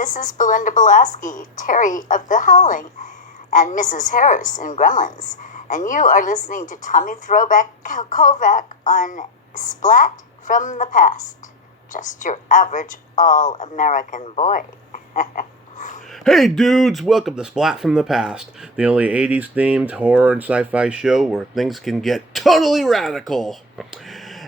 This is Belinda Belaski, Terry of The Howling, and Mrs. Harris in Gremlins. And you are listening to Tommy Throwback Kovac on Splat from the Past. Just your average all-American boy. Hey dudes, welcome to Splat from the Past, the only 80s themed horror and sci-fi show where things can get totally radical.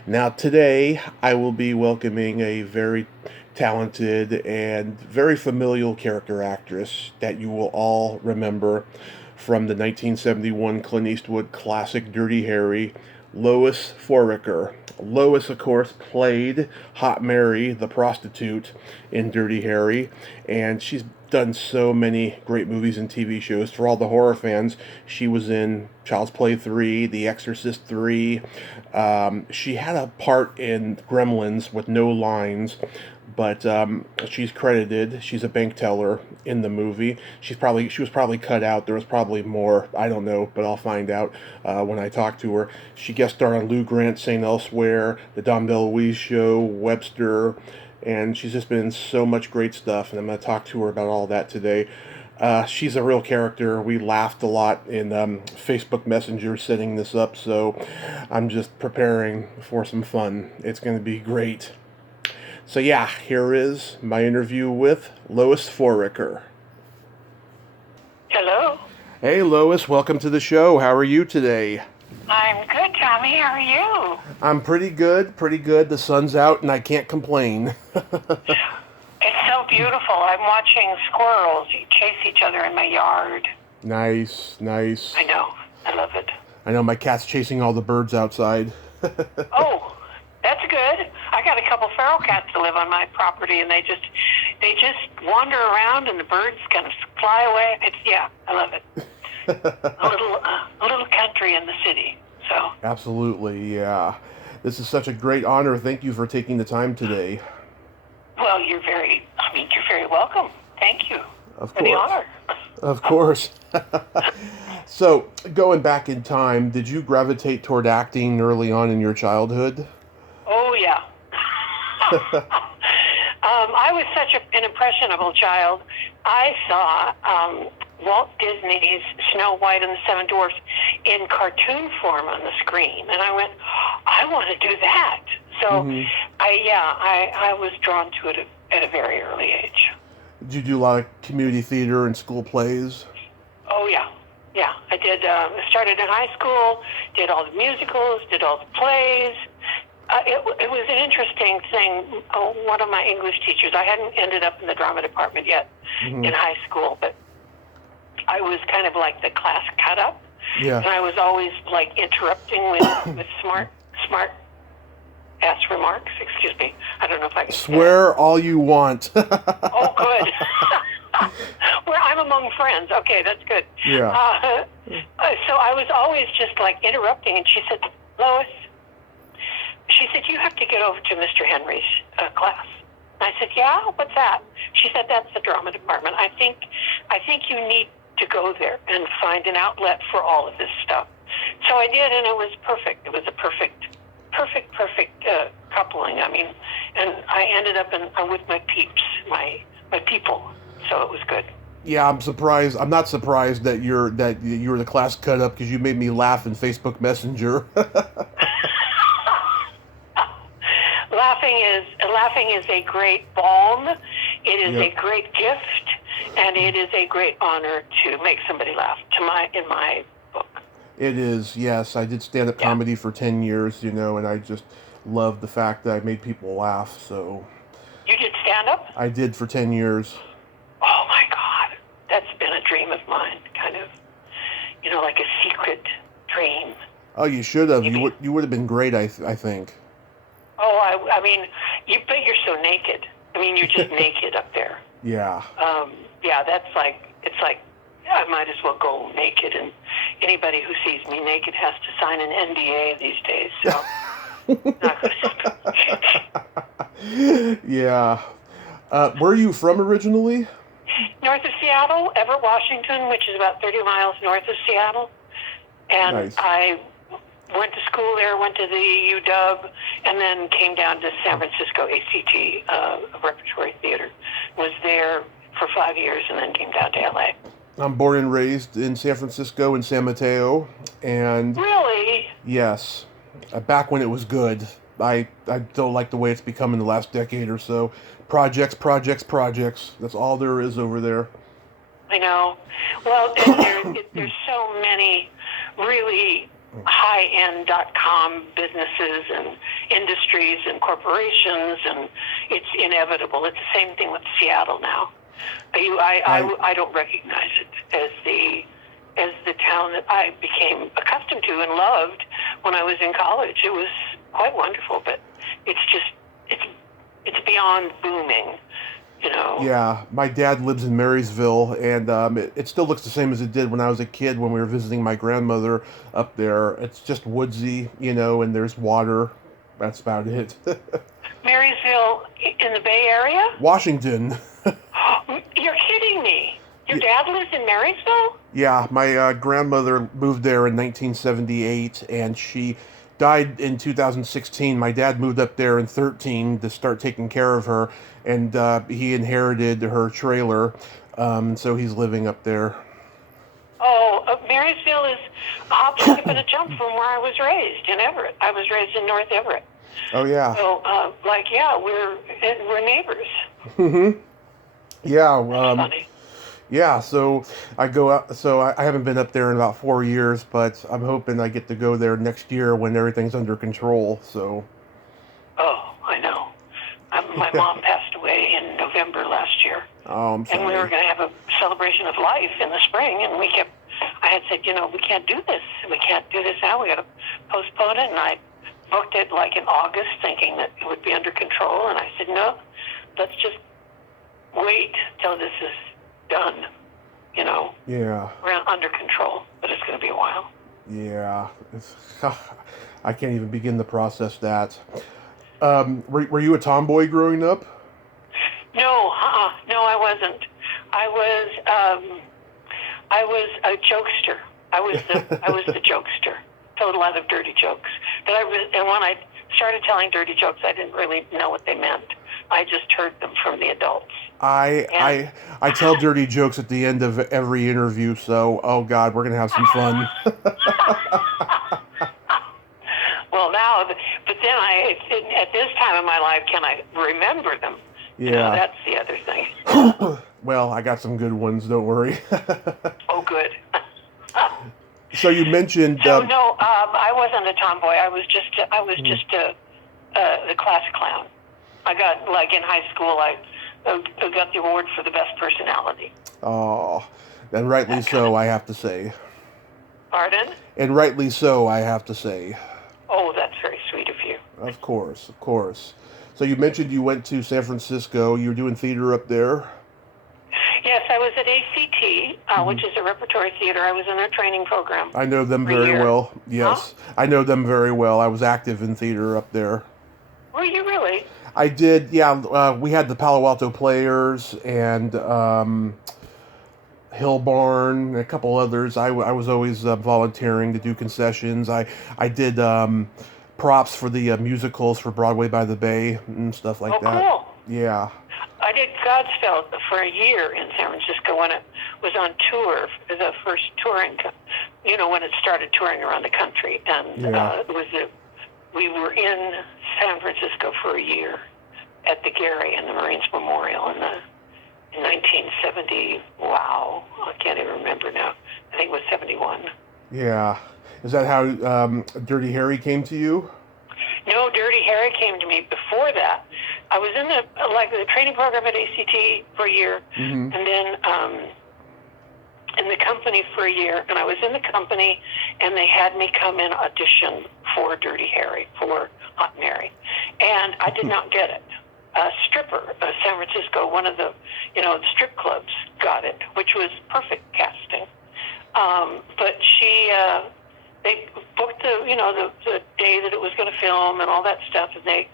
Now today I will be welcoming a very talented and very familial character actress that you will all remember from the 1971 Clint Eastwood classic Dirty Harry, Lois Foraker. Lois, of course, played Hot Mary, the prostitute, in Dirty Harry, and she's done so many great movies and TV shows. For all the horror fans, she was in Child's Play 3, The Exorcist 3. She had a part in Gremlins with no lines, but she's credited. She's a bank teller in the movie. She was probably cut out. There was probably more. I don't know, but I'll find out when I talk to her. She guest starred on Lou Grant, St. Elsewhere, The Dom DeLuise Show, Webster, and she's just been in so much great stuff, and I'm going to talk to her about all that today. She's a real character. We laughed a lot in Facebook Messenger setting this up, so I'm just preparing for some fun. It's going to be great. So yeah, here is my interview with Lois Foraker. Hello. Hey Lois, welcome to the show. How are you today? I'm good, Tommy. How are you? I'm pretty good. The sun's out and I can't complain. It's so beautiful. I'm watching squirrels chase each other in my yard. Nice. I know. I love it. I know my cat's chasing all the birds outside. Oh, that's good. I got a couple feral cats that live on my property, and they just wander around, and the birds kind of fly away. I love it. a little country in the city. So Absolutely, yeah. This is such a great honor. Thank you for taking the time today. well, you're very welcome. Thank you Of for the course. honor. Of course. So, going back in time, did you gravitate toward acting early on in your childhood? Oh yeah. I was such an impressionable child. I saw Walt Disney's Snow White and the Seven Dwarfs in cartoon form on the screen, and I went, I want to do that. So I was drawn to it at a very early age. Did you do a lot of community theater and school plays? Oh yeah. I did. Started in high school, did all the musicals, did all the plays. It was an interesting thing. One of my English teachers, I hadn't ended up in the drama department yet in high school, but I was kind of like the class cut up. Yeah. And I was always like interrupting with smart ass remarks. Excuse me. I don't know if I can Swear all you want. Oh, good. Well, I'm among friends. Okay, that's good. Yeah. So I was always just like interrupting, and she said, Lois, she said, you have to get over to Mr. Henry's class. And I said, yeah, what's that? She said, that's the drama department. I think you need to go there and find an outlet for all of this stuff. So I did, and it was perfect. It was a perfect coupling. I mean, and I ended up with my peeps, my people. So it was good. Yeah, I'm surprised. I'm not surprised that you're the class cut up because you made me laugh in Facebook Messenger. Laughing is a great balm. It is a great gift, and it is a great honor to make somebody laugh. In my book. It is, yes. I did stand-up comedy for 10 years, and I just love the fact that I made people laugh. So You did stand-up? I did for 10 years. Oh my God, that's been a dream of mine, kind of, like a secret dream. Oh, you should have. You would have been great, I think. Oh, I mean, but you're so naked. I mean, you're just naked up there. Yeah. It's like I might as well go naked, and anybody who sees me naked has to sign an NDA these days. So, not gonna. Yeah. Where are you from originally? North of Seattle, Everett, Washington, which is about 30 miles north of Seattle. And Nice. I went to school there, went to the UW, and then came down to San Francisco ACT, Repertory Theater. Was there 5 years and then came down to LA. I'm born and raised in San Francisco in San Mateo, and Really? yes, back when it was good. I don't like the way it's become in the last decade or so. Projects, projects, projects. That's all there is over there. I know. Well, there's so many really high-end .com businesses and industries and corporations, and it's inevitable. It's the same thing with Seattle now. I don't recognize it as the town that I became accustomed to and loved when I was in college. It was quite wonderful, but it's beyond booming, you know. Yeah, my dad lives in Marysville, and it still looks the same as it did when I was a kid when we were visiting my grandmother up there. It's just woodsy, you know, and there's water. That's about it. Marysville in the Bay Area? Washington. You're kidding me. Your dad lives in Marysville? Yeah, my grandmother moved there in 1978, and she died in 2016. My dad moved up there in 13 to start taking care of her, and he inherited her trailer, so he's living up there. Oh, Marysville is a hop, skip, and a jump from where I was raised in Everett. I was raised in North Everett. Oh, yeah. So, we're neighbors. Mm-hmm. Yeah. That's funny. Yeah, so I go out. So I haven't been up there in about 4 years, but I'm hoping I get to go there next year when everything's under control. So. Oh, I know. My mom passed away in November last year. Oh, I'm sorry. And we were going to have a celebration of life in the spring, and I had said, we can't do this. We can't do this now. We got to postpone it. And I booked it like in August, thinking that it would be under control. And I said, no, let's just wait till this is done, Yeah. We're under control, but it's going to be a while. Yeah. I can't even begin to process that. Were you a tomboy growing up? No, I wasn't. I was a jokester. I was the jokester. Told a lot of dirty jokes. And when I started telling dirty jokes, I didn't really know what they meant. I just heard them from the adults. I tell dirty jokes at the end of every interview, so oh God, we're gonna have some fun. Well, but then at this time in my life, can I remember them? Yeah, that's the other thing. Well, I got some good ones. Don't worry. Oh, good. So you mentioned. No, I wasn't a tomboy. I was just the class clown. I got, like, in high school, I got the award for the best personality. Oh, and rightly so, I have to say. Pardon? And rightly so, I have to say. Oh, that's very sweet of you. Of course, of course. So you mentioned you went to San Francisco. You were doing theater up there? Yes, I was at ACT, which is a repertory theater. I was in their training program. I know them very well. Yes, huh? I know them very well. I was active in theater up there. Were you really? I did, yeah. We had the Palo Alto Players and Hill Barn and a couple others. I was always volunteering to do concessions. I did props for the musicals for Broadway by the Bay and stuff like that. Oh, cool. Yeah. I did Godspell for a year in San Francisco when it was on tour, the first touring, when it started touring around the country. And we were in San Francisco for a year at the Gary and the Marines Memorial in 1970. Wow, I can't even remember now. I think it was 71. Yeah. Is that how Dirty Harry came to you? No, Dirty Harry came to me before that. I was in the training program at ACT for a year, and then in the company for a year, and I was in the company, and they had me come in audition for Dirty Harry, for Hot Mary, and I did not get it. A stripper, San Francisco, one of the strip clubs, got it, which was perfect casting. But they booked the day that it was going to film and all that stuff, and they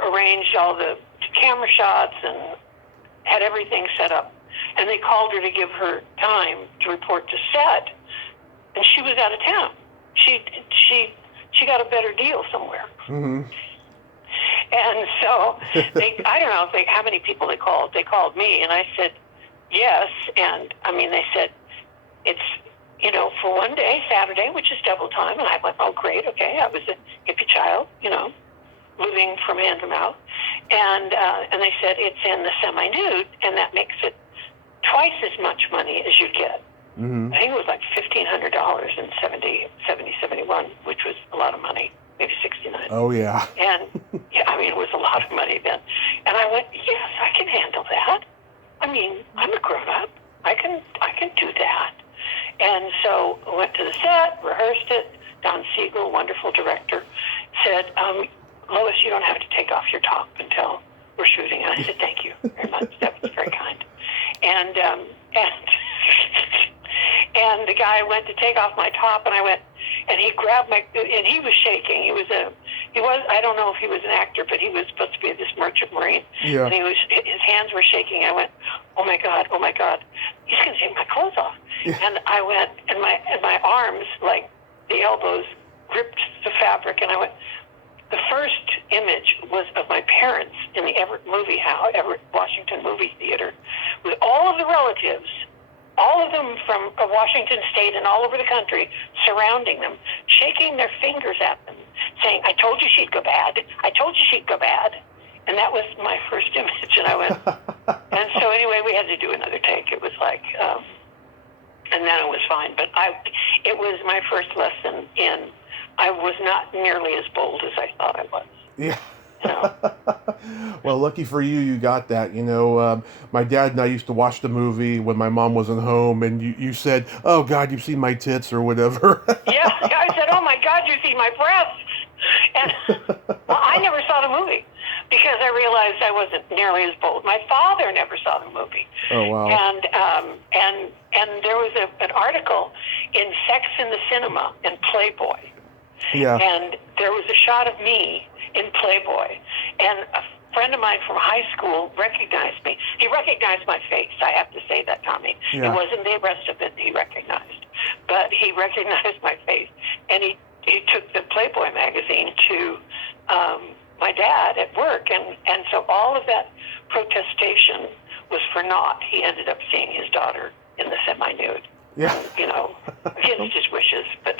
arranged all the camera shots and had everything set up. And they called her to give her time to report to set, and she was out of town. She got a better deal somewhere. Mm-hmm. And so I don't know how many people they called. They called me, and I said yes. And I mean, they said it's for one day, Saturday, which is double time. And I went, oh great, okay. I was a hippie child, living from hand to mouth. And they said it's in the semi-nude, and that makes it twice as much money as you get. Mm-hmm. I think it was like $1,500 in 71, which was a lot of money, maybe 69. Oh, yeah. And, it was a lot of money then. And I went, yes, I can handle that. I mean, I'm a grown-up. I can do that. And so I went to the set, rehearsed it. Don Siegel, wonderful director, said, Lois, you don't have to take off your top until we're shooting. And I said, thank you very much. That was very kind. And and the guy went to take off my top, and I went, and he grabbed and he was shaking. He was I don't know if he was an actor, but he was supposed to be this merchant marine. Yeah. And his hands were shaking. I went, oh my God, he's going to take my clothes off. Yeah. And I went, and my arms, like the elbows, gripped the fabric, and I went, the first image was of my parents in the Everett Washington movie theater, with all of the relatives, all of them from Washington State and all over the country, surrounding them, shaking their fingers at them, saying, I told you she'd go bad. I told you she'd go bad. And that was my first image, and I went, and so anyway, we had to do another take. It was like, and then it was fine. But it was my first lesson in, I was not nearly as bold as I thought I was. Yeah. Well, lucky for you, you got that. My dad and I used to watch the movie when my mom wasn't home, and you said, oh, God, you've seen my tits or whatever. Yeah, I said, oh, my God, you see my breasts. And well, I never saw the movie because I realized I wasn't nearly as bold. My father never saw the movie. Oh, wow. And there was an article in Sex in the Cinema in Playboy. Yeah. And there was a shot of me in Playboy, and a friend of mine from high school recognized me. He recognized my face. I have to say that, Tommy. Yeah. It wasn't the rest of it he recognized, but he recognized my face, and he took the Playboy magazine to my dad at work, and so all of that protestation was for naught. He ended up seeing his daughter in the semi-nude. Yeah. Against his wishes, but.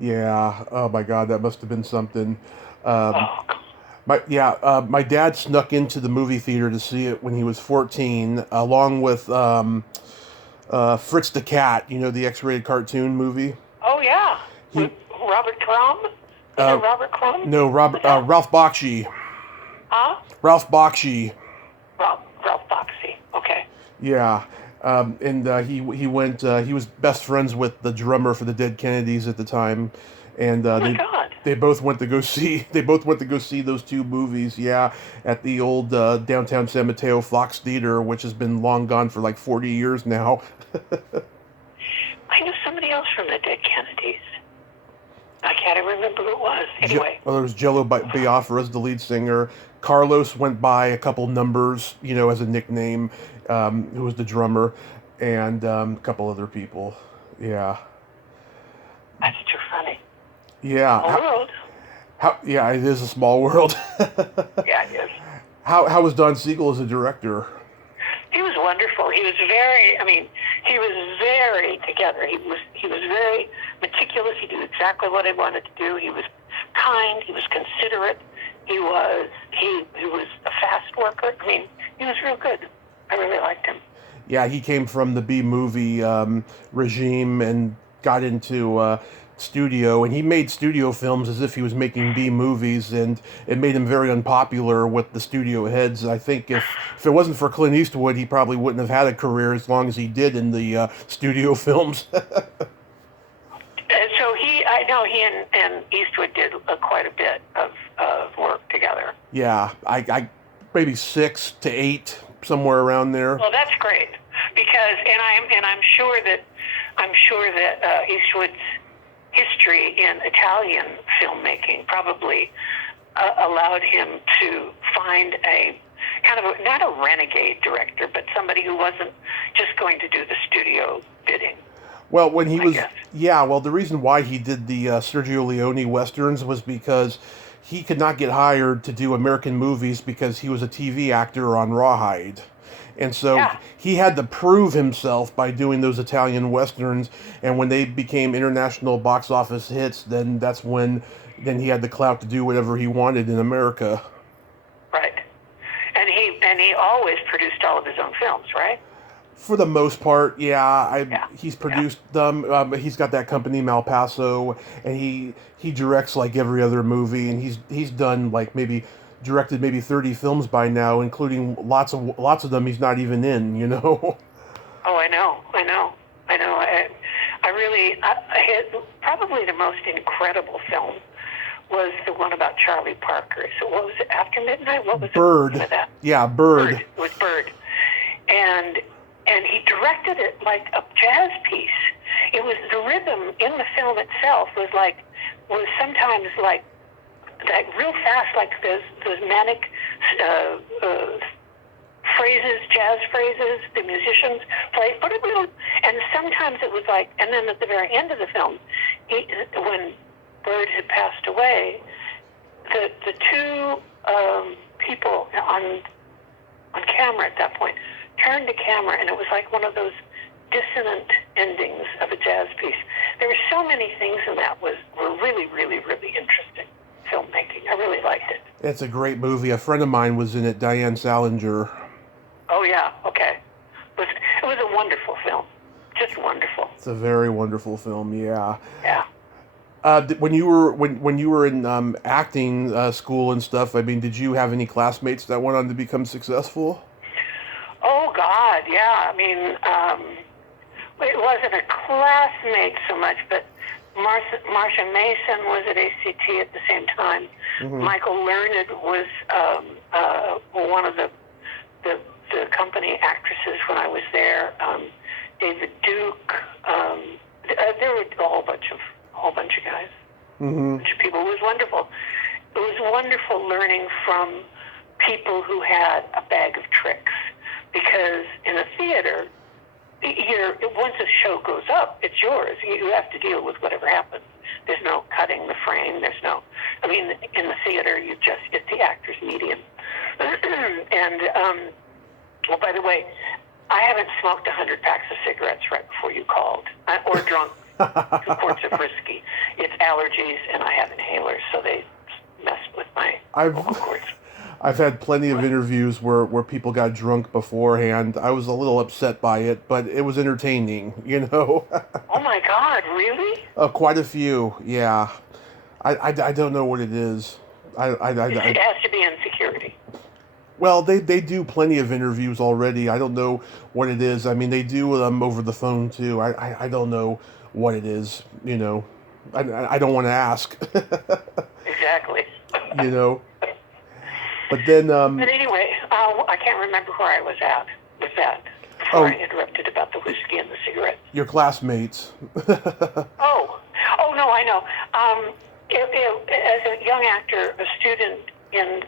Yeah. Oh my God, that must have been something. Oh. My dad snuck into the movie theater to see it when he was 14, along with Fritz the Cat. The X-rated cartoon movie. Oh yeah, with Robert Crumb. Robert Crumb? No, Ralph Bakshi. Huh? Ralph Bakshi. Ralph Bakshi. Okay. Yeah. And he went. He was best friends with the drummer for the Dead Kennedys at the time, and Oh my God. they both went to go see. They both went to go see those two movies. Yeah, at the old downtown San Mateo Fox Theater, which has been long gone for like 40 years now. I knew somebody else from the Dead Kennedys. I can't even remember who it was. Anyway. Well, there was Jello Biafra as the lead singer. Carlos went by a couple numbers, as a nickname, who was the drummer, and a couple other people. Yeah. That's too funny. Yeah. Small world. Yeah, it is a small world. Yeah, it is. How was Don Siegel as a director? He was wonderful. He was very together. He was very meticulous. He did exactly what he wanted to do. He was kind. He was considerate. He was a fast worker. He was real good. I really liked him. Yeah, he came from the B-movie regime and got into studio, and he made studio films as if he was making B-movies, and it made him very unpopular with the studio heads. I think if it wasn't for Clint Eastwood, he probably wouldn't have had a career as long as he did in the studio films. So he and Eastwood did quite a bit of work together. Yeah, I maybe 6 to 8, somewhere around there. Well, that's great because, I'm sure that Eastwood's history in Italian filmmaking probably allowed him to find a kind of not a renegade director, but somebody who wasn't just going to do the studio bidding. Well, when he was, the reason why he did the Sergio Leone westerns was because he could not get hired to do American movies because he was a TV actor on Rawhide. And so he had to prove himself by doing those Italian westerns. And when they became international box office hits, then that's when then he had the clout to do whatever he wanted in America. Right. And he always produced all of his own films, right? For the most part, he's produced them. He's got that company Malpaso, and he directs like every other movie, and he's done like directed maybe 30 films by now, including lots of them he's not even in. You know. Oh, I know. I had probably the most incredible film was the one about Charlie Parker. So what was it? After Midnight? What was Bird. The name of that? Yeah, Bird. It was Bird, and he directed it like a jazz piece. It was the rhythm in the film itself was sometimes like real fast, like those manic phrases, jazz phrases the musicians play, and sometimes it was like, and then at the very end of the film, when Bird had passed away, the two people on camera at that point turned the camera, and it was like one of those dissonant endings of a jazz piece. There were so many things in that were really, really, really interesting filmmaking. I really liked it. It's a great movie. A friend of mine was in it, Diane Salinger. Oh yeah, okay. It was a wonderful film, just wonderful. It's a very wonderful film. Yeah. Yeah. When you were in acting school and stuff, I mean, did you have any classmates that went on to become successful? Oh God, yeah. I mean, it wasn't a classmate so much, but Marcia Mason was at ACT at the same time. Mm-hmm. Michael Learned was one of the company actresses when I was there. David Duke. There were a whole bunch of guys. Mm-hmm. A bunch of people. It was wonderful. It was wonderful learning from people who had a bag of tricks. Because in a theater, once a show goes up, it's yours. You have to deal with whatever happens. There's no cutting the frame. In the theater, it's the actor's medium. And, well, by the way, I haven't smoked 100 packs of cigarettes right before you called, or drunk 2 quarts of whiskey. It's allergies, and I have inhalers, so they mess with my vocal cords. I've had plenty of interviews where people got drunk beforehand. I was a little upset by it, but it was entertaining, you know. Oh my God, really? Quite a few, yeah. I don't know what it is. It has to be insecurity. Well, they do plenty of interviews already. I don't know what it is. I mean, they do them over the phone too. I don't know what it is, you know. I don't want to ask. Exactly. You know. But then... but anyway, I can't remember where I was at with that before I interrupted about the whiskey and the cigarettes. Your classmates. Oh, no, I know. As a young actor, a student in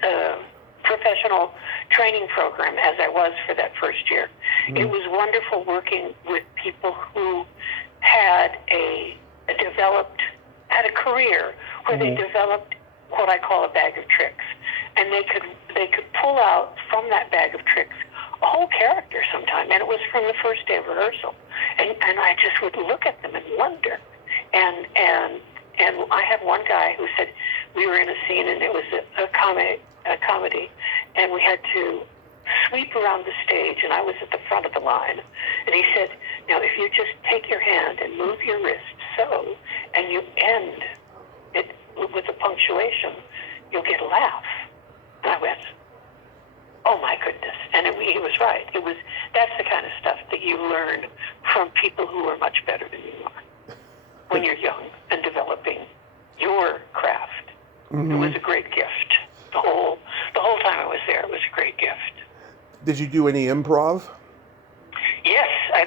the professional training program, as I was for that first year, it was wonderful working with people who had a career where they developed what I call a bag of tricks. And they could pull out from that bag of tricks a whole character sometime, and it was from the first day of rehearsal. And I just would look at them and wonder. And I had one guy who said we were in a scene and it was a comedy, and we had to sweep around the stage, and I was at the front of the line. And he said, "Now, if you just take your hand and move your wrist so, and you end it with a punctuation, you'll get a laugh." And I went, "Oh my goodness!" And he was right. That's the kind of stuff that you learn from people who are much better than you are when you're young and developing your craft. Mm-hmm. It was a great gift. The whole time I was there, it was a great gift. Did you do any improv? Yes, I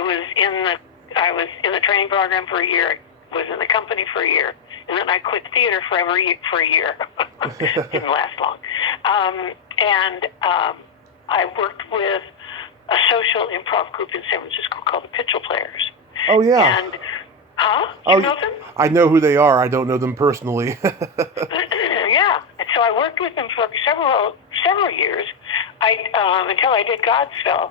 was in the training program for a year. I was in the company for a year. And then I quit theater for a year. Didn't last long. I worked with a social improv group in San Francisco called the Pitchell Players. Oh, yeah. And, you know them? I know who they are. I don't know them personally. Yeah, and so I worked with them for several years, until I did Godspell.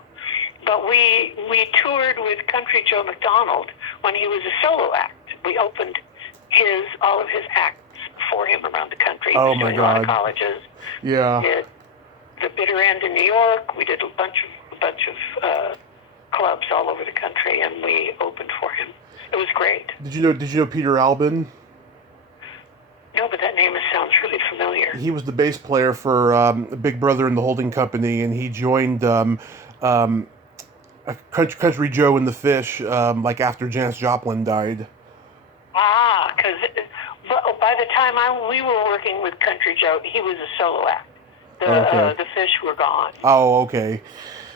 But we toured with Country Joe McDonald when he was a solo act. We opened all of his acts for him around the country. He Oh was my doing a lot of God. colleges. Yeah. We did the Bitter End in New York. We did a bunch of clubs all over the country, and we opened for him. It was great. Did you know Peter Albin? No, but that name sounds really familiar. He was the bass player for Big Brother and the Holding Company, and he joined Country Joe and the Fish like after Janis Joplin died. Ah, because by the time we were working with Country Joe, he was a solo act. The Fish were gone. Oh, okay.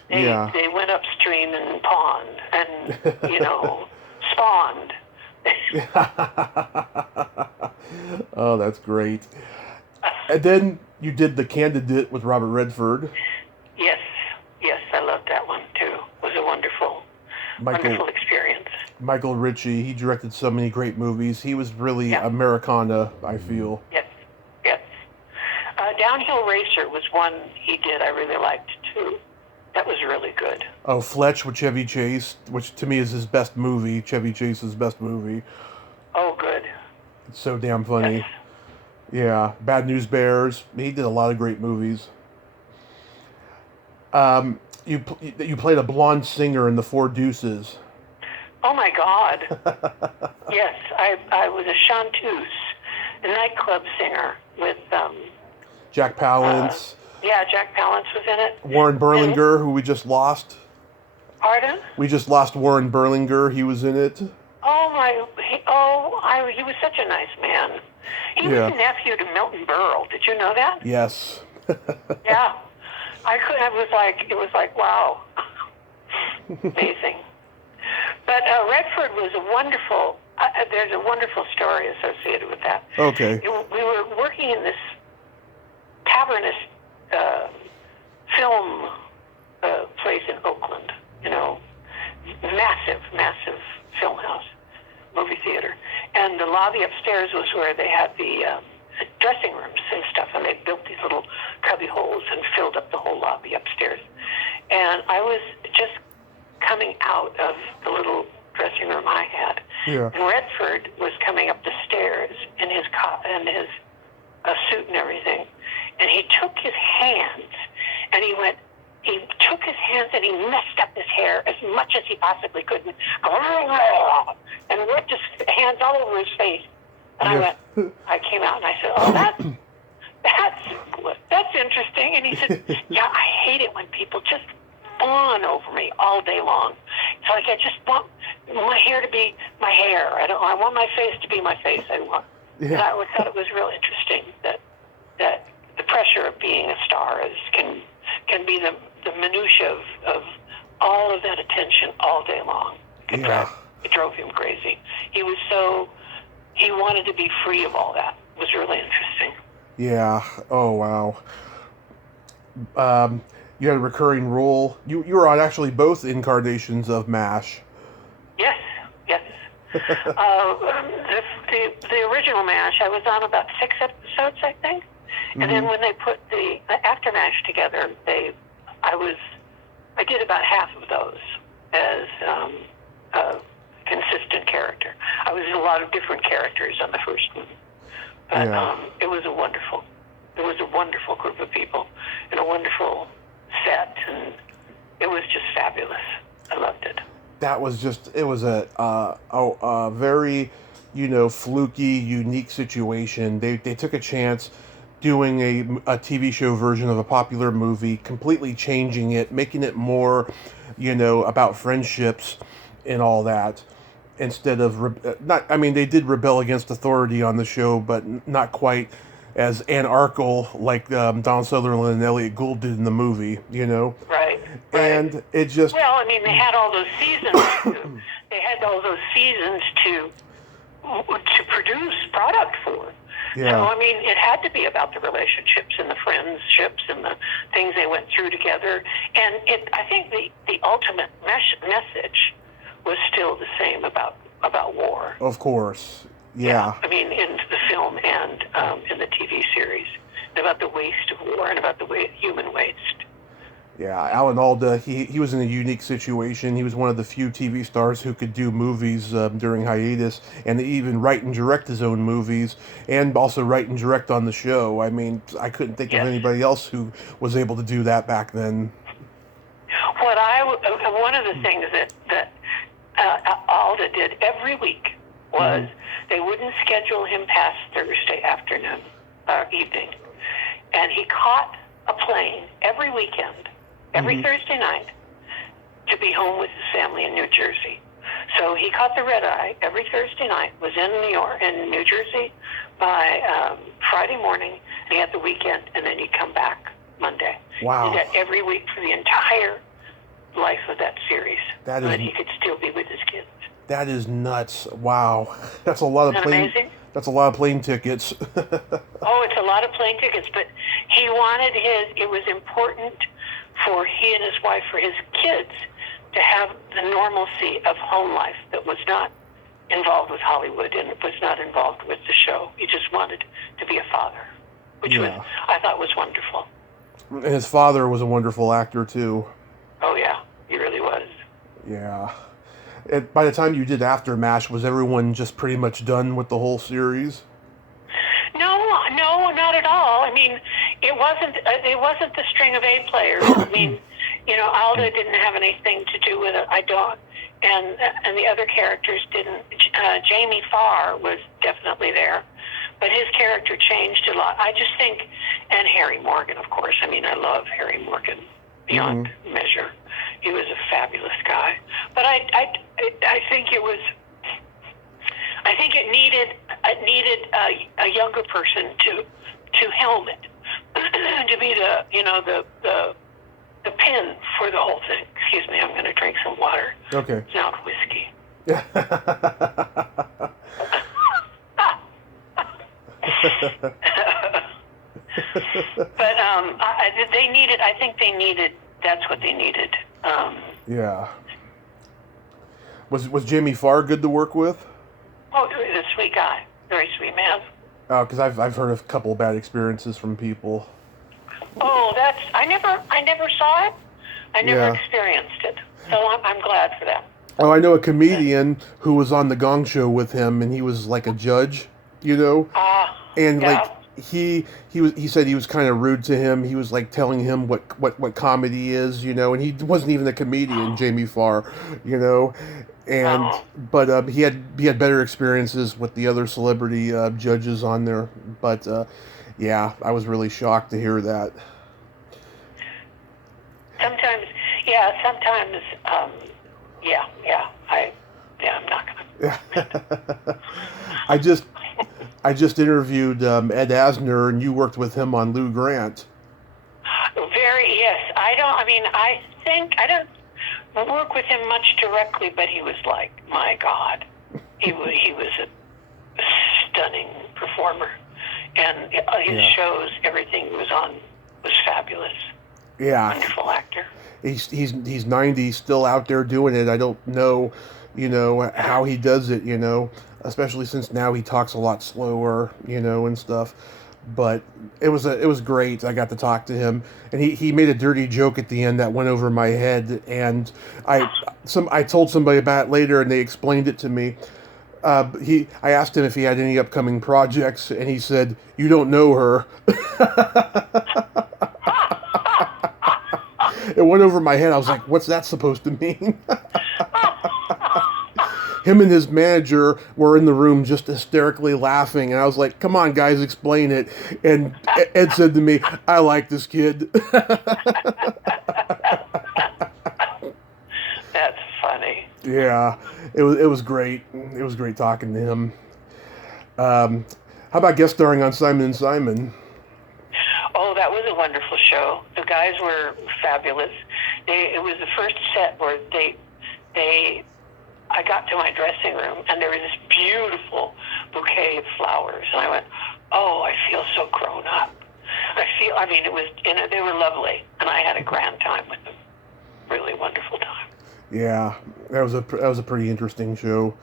Yeah. They went upstream and pawned and, spawned. Oh, that's great. And then you did The Candidate with Robert Redford. Yes, I loved that one too. It was a wonderful experience. Michael Ritchie, he directed so many great movies. He was really Americana, I feel. Yes. Downhill Racer was one he did I really liked too. That was really good. Oh, Fletch with Chevy Chase, which to me is his best movie. Chevy Chase's best movie. Oh, good. It's so damn funny. Yes. Yeah, Bad News Bears. He did a lot of great movies. You played a blonde singer in The Four Deuces. Oh my God. Yes, I was a chanteuse, a nightclub singer with Jack Palance. Jack Palance was in it. Warren Berlinger, who we just lost. Pardon? We just lost Warren Berlinger. He was in it. He was such a nice man. He was a nephew to Milton Berle. Did you know that? Yes. Yeah. It was like, wow. Amazing. But Redford was a wonderful, there's a wonderful story associated with that. Okay. We were working in this cavernous film place in Oakland, massive film house, movie theater. And the lobby upstairs was where they had the dressing rooms and stuff, and they built these little cubby holes and filled up the whole lobby upstairs. And I was just coming out of the little dressing room I had. Yeah. And Redford was coming up the stairs in his suit and everything. And he took his hands and he took his hands and he messed up his hair as much as he possibly could. And ripped his hands all over his face. And I came out and I said, oh, that's interesting. And he said, yeah, I hate it when people just fawn over me all day long. It's like I just want my hair to be my hair. I want my face to be my face. And I thought it was real interesting that the pressure of being a star can be the minutia of all of that attention all day long. It drove him crazy. He wanted to be free of all that. It was really interesting. Yeah. Oh, wow. You had a recurring role. You were on actually both incarnations of MASH. Yes. The original MASH, I was on about 6 episodes, I think. And then when they put the after MASH together, I did about half of those as a consistent character. I was in a lot of different characters on the first one. But it was a wonderful group of people and a wonderful set, and it was just fabulous. I loved it. That was it was a very, fluky, unique situation. They took a chance doing a TV show version of a popular movie, completely changing it, making it more, about friendships and all that, instead of they did rebel against authority on the show, but not quite as anarchical like Don Sutherland and Elliot Gould did in the movie, Right. And it just... Well, they had all those seasons. They had all those seasons to produce product for. Yeah. So, it had to be about the relationships and the friendships and the things they went through together. And I think the ultimate message was still the same about war. Of course. Yeah. I mean, in the film and in the TV series, about the waste of war and about the human waste. Yeah, Alan Alda, he was in a unique situation. He was one of the few TV stars who could do movies during hiatus, and even write and direct his own movies, and also write and direct on the show. I mean, I couldn't think of anybody else who was able to do that back then. One of the things that Alda did every week was they wouldn't schedule him past Thursday afternoon or evening, and he caught a plane every weekend, every Thursday night, to be home with his family in New Jersey. So he caught the red eye every Thursday night, was in New Jersey by Friday morning, and he had the weekend, and then he'd come back Monday. Wow. He did that every week for the entire life of that series, so that he could still be with his kids. That is nuts. Wow. That's a lot of plane. Amazing? That's a lot of plane tickets. Oh, it's a lot of plane tickets, but he wanted it was important for he and his wife, for his kids, to have the normalcy of home life that was not involved with Hollywood and was not involved with the show. He just wanted to be a father, which I thought was wonderful. And his father was a wonderful actor, too. Oh, yeah, he really was. Yeah. By the time you did Aftermath, was everyone just pretty much done with the whole series? No, not at all. I mean, it wasn't the string of A players. I mean, Alda didn't have anything to do with it. I don't, and the other characters didn't. Jamie Farr was definitely there, but his character changed a lot. I just think, and Harry Morgan, of course. I mean, I love Harry Morgan beyond measure. He was a fabulous guy. But I think it was. I think it needed a younger person to helm it, to be the pin for the whole thing. Excuse me, I'm going to drink some water. Okay. It's not whiskey. But I think they needed. That's what they needed. Yeah. Was Jamie Farr good to work with? Oh, he's a sweet guy. Very sweet man. Because I've heard of a couple of bad experiences from people. Oh, I never saw it. I never experienced it. So I'm glad for that. Oh, I know a comedian who was on the Gong Show with him, and he was like a judge, and like he said he was kind of rude to him. He was like telling him what comedy is, and he wasn't even a comedian, Jamie Farr, and but he had better experiences with the other celebrity judges on there. But I was really shocked to hear that. Sometimes, I'm not gonna. I just interviewed Ed Asner, and you worked with him on Lou Grant. Yes. I don't work with him much directly, but he was like, my God, he was a stunning performer, and his shows, everything he was on was fabulous. Yeah, wonderful actor. He's 90, still out there doing it. I don't know, how he does it, especially since now he talks a lot slower, and stuff. But it was great. I got to talk to him, and he made a dirty joke at the end that went over my head, and I told somebody about it later, and they explained it to me. I asked him if he had any upcoming projects, and he said, "You don't know her." It went over my head. I was like, "What's that supposed to mean?" Him and his manager were in the room just hysterically laughing, and I was like, "Come on, guys, explain it." And Ed said to me, "I like this kid." That's funny. Yeah, it was great. It was great talking to him. How about guest starring on Simon and Simon? Oh, that was a wonderful show. The guys were fabulous. It was the first set where I got to my dressing room, and there was this beautiful bouquet of flowers, and I went, oh, I feel so grown up. It was, they were lovely, and I had a grand time with them. Really wonderful time. Yeah, that was a pretty interesting show.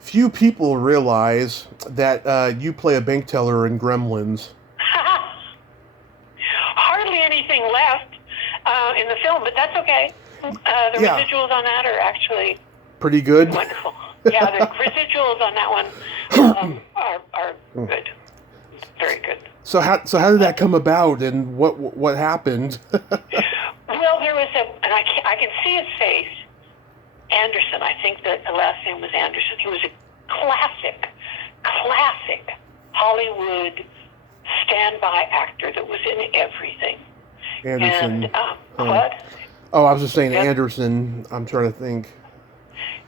Few people realize that you play a bank teller in Gremlins. Hardly anything left in the film, but that's okay. The residuals on that are actually pretty good. Wonderful. Yeah, the residuals on that one are good. Very good. So how did that come about, and what happened? Well, there was and I can see his face. Anderson, I think the last name was Anderson. He was a classic Hollywood standby actor that was in everything. Anderson. And what? Oh, I was just saying Anderson. I'm trying to think.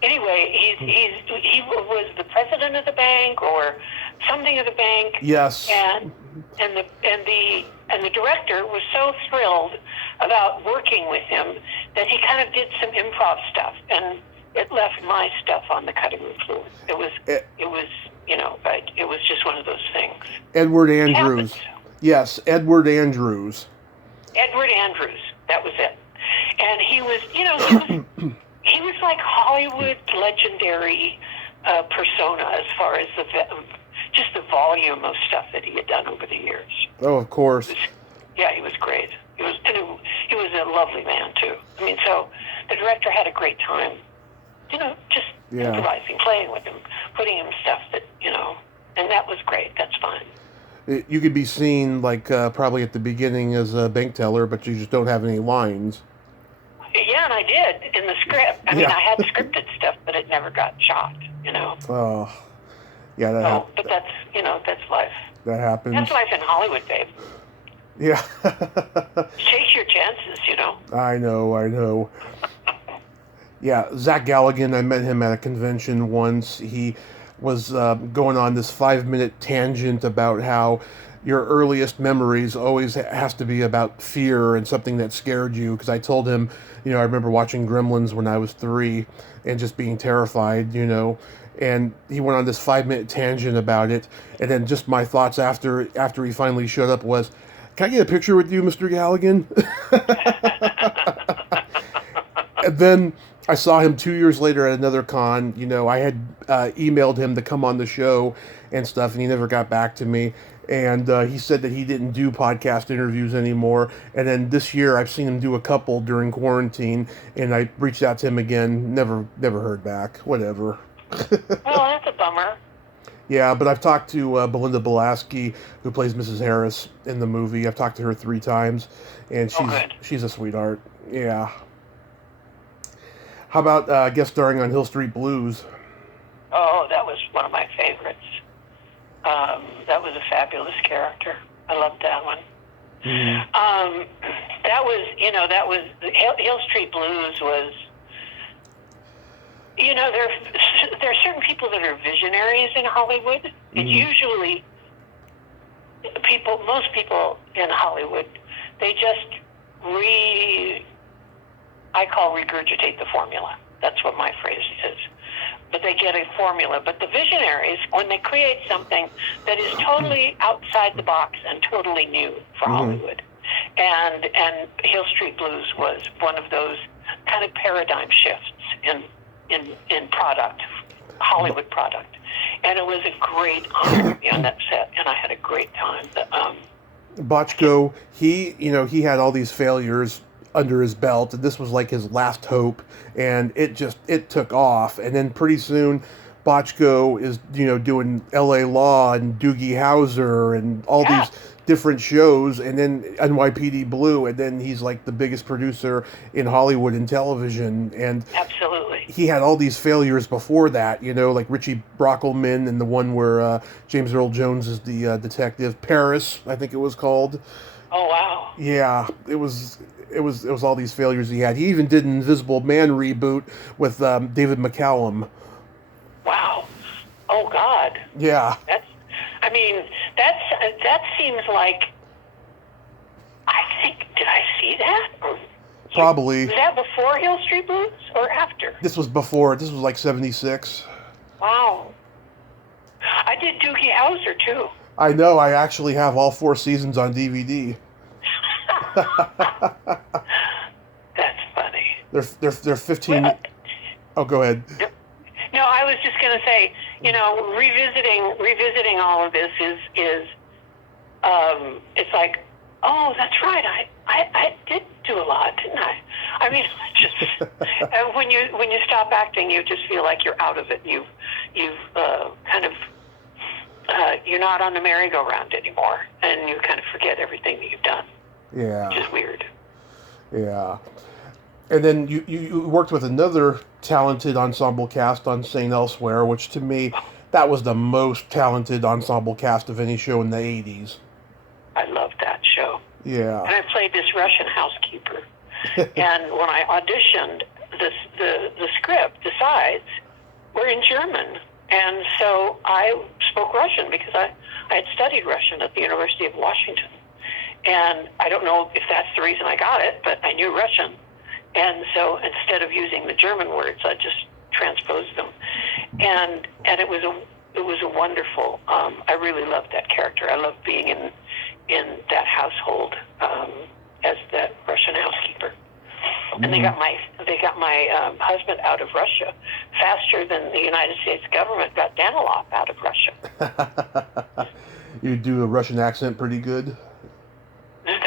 Anyway, he was the president of the bank or something of the bank. Yes. And the director was so thrilled about working with him that he kind of did some improv stuff, and it left my stuff on the cutting room floor. It was just one of those things. Edward Andrews. Yes, Edward Andrews. Edward Andrews. That was it. And he was, he was like Hollywood legendary persona as far as just the volume of stuff that he had done over the years. Oh, of course. He was great. He was a lovely man too. I mean, so the director had a great time, just improvising, playing with him, putting him stuff that, and that was great. That's fine. You could be seen like probably at the beginning as a bank teller, but you just don't have any lines. Yeah, and I did in the script. I mean, I had scripted stuff, but it never got shot. Oh, yeah. But that's life. That happens. That's life in Hollywood, babe. Yeah. Chase your chances, I know. Yeah, Zach Galligan, I met him at a convention once. He was going on this 5-minute tangent about how your earliest memories always has to be about fear and something that scared you. Because I told him, I remember watching Gremlins when I was 3 and just being terrified, And he went on this 5-minute tangent about it. And then just my thoughts after he finally showed up was, "Can I get a picture with you, Mr. Galligan?" And then I saw him 2 years later at another con. I had emailed him to come on the show and stuff, and he never got back to me. And he said that he didn't do podcast interviews anymore. And then this year, I've seen him do a couple during quarantine, and I reached out to him again. Never heard back. Whatever. Well, that's a bummer. Yeah, but I've talked to Belinda Belaski, who plays Mrs. Harris in the movie. I've talked to her 3 times, and she's a sweetheart. Yeah. How about guest starring on Hill Street Blues? Oh, that was one of my favorites. That was a fabulous character. I loved that one. Mm-hmm. That was Hill Street Blues was. There are certain people that are visionaries in Hollywood. Mm-hmm. It's usually most people in Hollywood, they just I call regurgitate the formula. That's what my phrase is. But they get a formula. But the visionaries, when they create something that is totally outside the box and totally new for Hollywood, and Hill Street Blues was one of those kind of paradigm shifts in product, Hollywood product. And it was a great honor to be on that set, and I had a great time. Bochco, he had all these failures under his belt, and this was like his last hope, and it took off. And then pretty soon Bochco is doing LA Law and Doogie Howser and all these different shows, and then NYPD Blue, and then he's like the biggest producer in Hollywood in television. And absolutely, he had all these failures before that, like Richie Brockelman and the one where James Earl Jones is the detective. Paris, I think it was called. Oh wow! Yeah, it was all these failures he had. He even did an Invisible Man reboot with David McCallum. Wow! Oh God! Yeah. That seems like. Did I see that? Probably. Was that before Hill Street Blues or after? This was before. This was like 76. Wow. I did Doogie Howser too. I know. I actually have all 4 seasons on DVD. That's funny. They're 15. Oh, go ahead. No, I was just going going to say, revisiting all of this is it's like, oh, that's right. I did do a lot, didn't I? I mean, just when you stop acting, you just feel like you're out of it. You've kind of you're not on the merry-go-round anymore, and you kind of forget everything that you've done. Yeah. Which is weird. Yeah. And then you worked with another talented ensemble cast on St. Elsewhere, which to me, that was the most talented ensemble cast of any show in the 80s. I loved that show. Yeah. And I played this Russian housekeeper. And when I auditioned, the script, the sides, were in German. And so I spoke Russian because I had studied Russian at the University of Washington. And I don't know if that's the reason I got it, but I knew Russian. And so instead of using the German words, I just transposed them. And it was a wonderful, I really loved that character. I loved being in that household as that Russian housekeeper. Mm-hmm. And they got my husband out of Russia faster than the United States government got Danilov out of Russia. You do a Russian accent pretty good.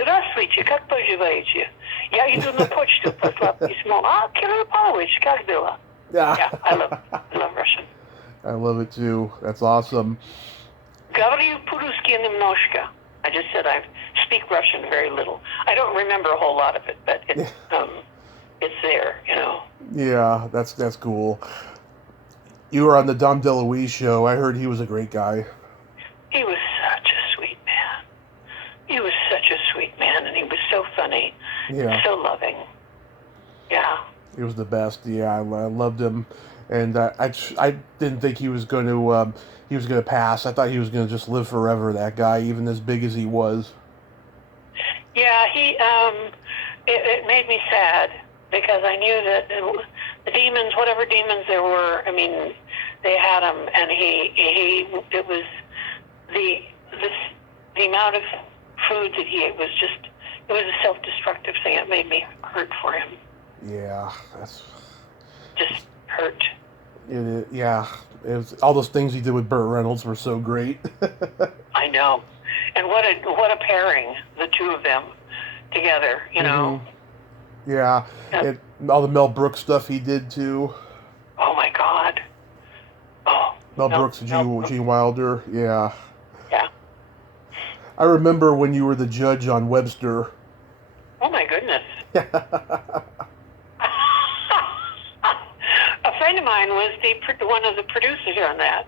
Здравствуйте, как поживаете? Я иду на почту, послал письмо. Кирилл Павлович, как дела? Yeah, I love Russian. I love it too. That's awesome. Говорю по-русски немножко. I just said I speak Russian very little. I don't remember a whole lot of it, but it's there, Yeah, that's cool. You were on the Dom DeLuise show. I heard he was a great guy. He was such a sweet man. He was such a sweet man, and he was so funny. Yeah. So loving. Yeah. He was the best. Yeah, I loved him, and I didn't think he was going to pass. I thought he was going to just live forever. That guy, even as big as he was. Yeah, it made me sad because I knew that the demons, whatever demons there were, I mean, they had him, and it was the amount of food that he ate was just, it was a self-destructive thing. It made me hurt for him. Yeah, that's just hurt. Yeah, it was, all those things he did with Burt Reynolds were so great. I know, and what a pairing, the two of them together. Mm-hmm. Yeah, all the Mel Brooks stuff he did too. Oh my God. Oh. Mel Brooks and Gene Wilder. Yeah. Yeah. I remember when you were the judge on Webster. Oh my goodness. A friend of mine was one of the producers on that,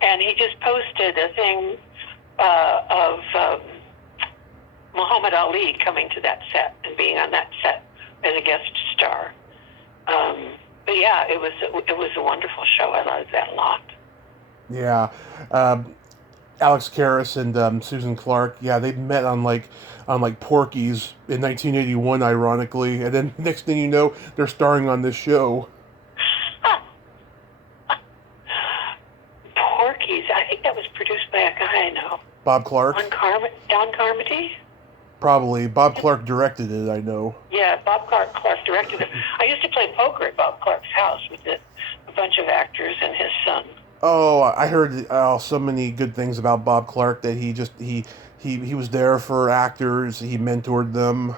and he just posted a thing of Muhammad Ali coming to that set and being on that set as a guest star. But yeah, it was a wonderful show. I loved that a lot. Yeah. Alex Karras and Susan Clark, yeah, they met on Porky's in 1981, ironically, and then next thing you know, they're starring on this show. Porky's, I think that was produced by a guy I know. Bob Clark? Don Carmody? Probably. Bob Clark directed it, I know. Yeah, Bob Clark directed it. I used to play poker at Bob Clark's house with a bunch of actors and his son. Oh, I heard so many good things about Bob Clark that he was there for actors. He mentored them.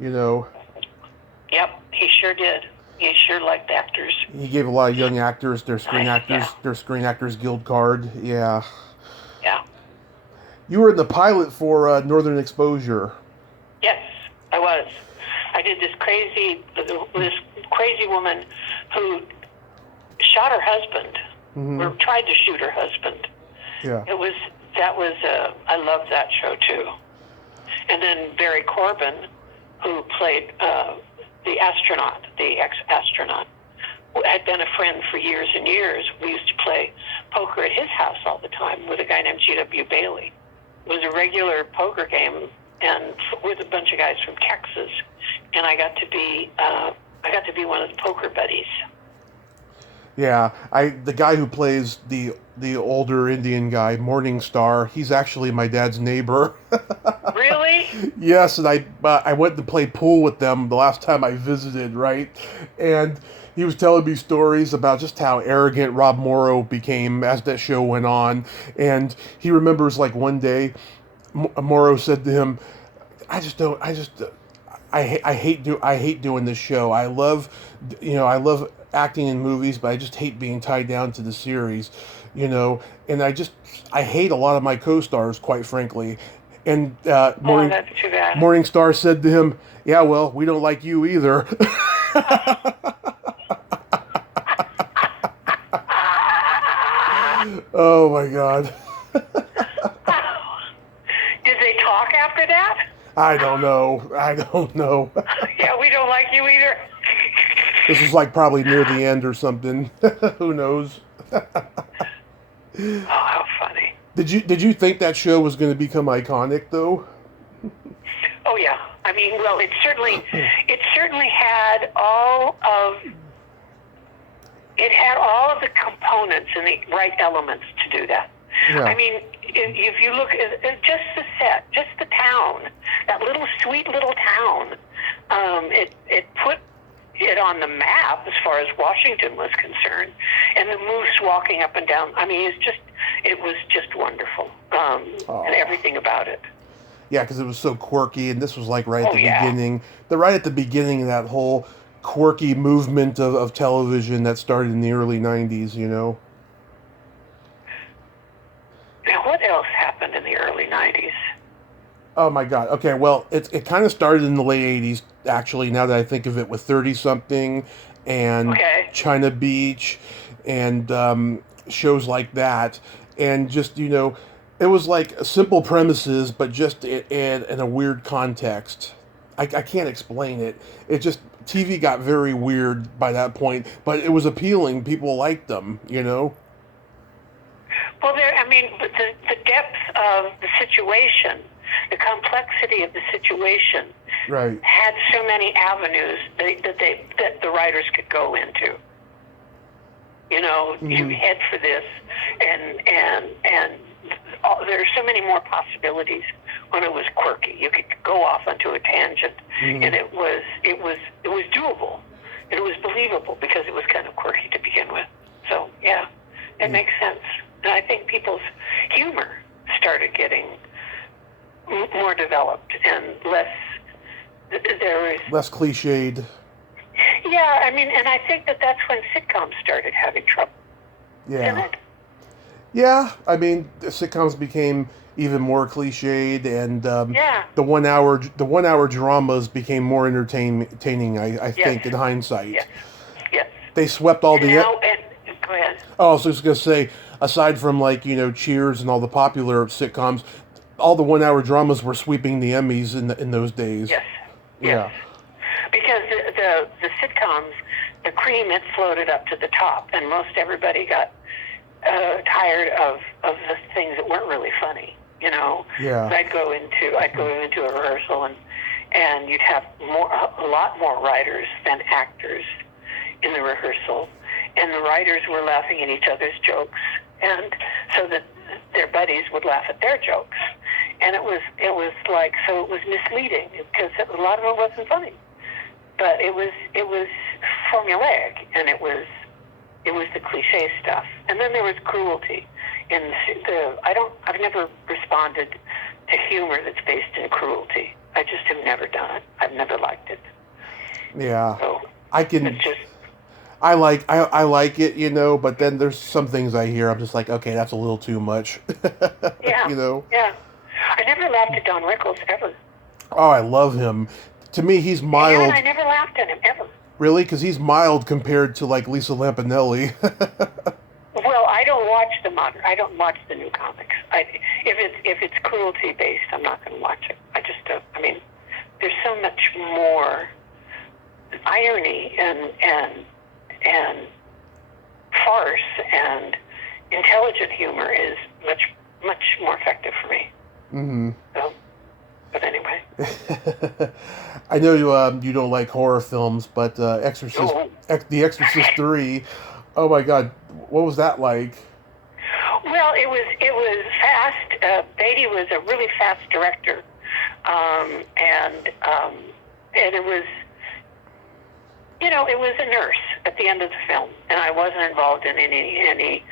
Yep, he sure did. He sure liked actors. He gave a lot of young actors their Screen Actors Guild card. Yeah. Yeah. You were in the pilot for Northern Exposure. Yes, I was. I did this crazy woman who shot her husband, mm-hmm. or tried to shoot her husband. Yeah. I loved that show too. And then Barry Corbin, who played the astronaut, the ex-astronaut, had been a friend for years and years. We used to play poker at his house all the time with a guy named G.W. Bailey. It was a regular poker game, and with a bunch of guys from Texas, and I got to be one of the poker buddies. Yeah, the guy who plays the older Indian guy, Morningstar, he's actually my dad's neighbor. Really? Yes, and I went to play pool with them the last time I visited, right? And he was telling me stories about just how arrogant Rob Morrow became as that show went on. And he remembers like one day, Morrow said to him, "I just don't. I hate doing this show. I love acting in movies, but I just hate being tied down to the series, And I hate a lot of my co-stars, quite frankly." And that's too bad. Morningstar said to him, "Yeah, well, we don't like you either." Oh my God. Did they talk after that? I don't know. Yeah, we don't like you either. This was like probably near the end or something. Who knows? Oh, how funny. Did you think that show was going to become iconic though? Oh yeah. I mean, well, it certainly had all of the components and the right elements to do that. Yeah. I mean, if you look at just the set, just the town, that little sweet little town, it put it on the map as far as Washington was concerned, and the moose walking up and down. I mean, it was just wonderful, and everything about it. Yeah, because it was so quirky, and this was like right at the beginning. Right at the beginning of that whole quirky movement of television that started in the early '90s. Now, what else happened in the early '90s? Oh my God. Okay, well, it kind of started in the late '80s, actually. Now that I think of it, with 30-something and China Beach and shows like that, and just it was like simple premises, but just in a weird context. I can't explain it. It just TV got very weird by that point, but it was appealing. People liked them. Well, but the depth of the situation, the complexity of the situation, right, had so many avenues that the writers could go into. Mm-hmm. You head for this, and there are so many more possibilities when it was quirky. You could go off onto a tangent, and it was doable, and it was believable because it was kind of quirky to begin with. So yeah, it makes sense. And I think people's humor started getting more developed and less cliched. Yeah, and I think that's when sitcoms started having trouble. Yeah. Yeah, the sitcoms became even more cliched, and the 1 hour dramas became more entertaining. I think in hindsight. Yes. They swept all go ahead. Oh, I was just gonna say, aside from Cheers and all the popular sitcoms, all the 1 hour dramas were sweeping the Emmys in those days. Yes. Yeah. Because the sitcoms, the cream had floated up to the top, and most everybody got tired of the things that weren't really funny. Yeah. I'd go into a rehearsal, and you'd have a lot more writers than actors in the rehearsal, and the writers were laughing at each other's jokes, and so that their buddies would laugh at their jokes, and it was misleading because a lot of it wasn't funny, but it was formulaic, and it was the cliche stuff, and then there was cruelty. I've never responded to humor that's based in cruelty. I just have never done it. I've never liked it. Yeah, so it's just. I like it, but then there's some things I hear, I'm just like, okay, that's a little too much. Yeah. Yeah. I never laughed at Don Rickles, ever. Oh, I love him. To me, he's mild. And I never laughed at him, ever. Really? Because he's mild compared to, Lisa Lampanelli. Well, I don't watch the new comics. If it's cruelty based, I'm not going to watch it. I just don't. There's so much more irony and farce and intelligent humor is much more effective for me. Mm-hmm. So, but anyway. I know you don't like horror films, but The Exorcist 3. Oh my God, what was that like? Well, it was fast. Beatty was a really fast director. And it was, it was a nurse at the end of the film, and I wasn't involved in any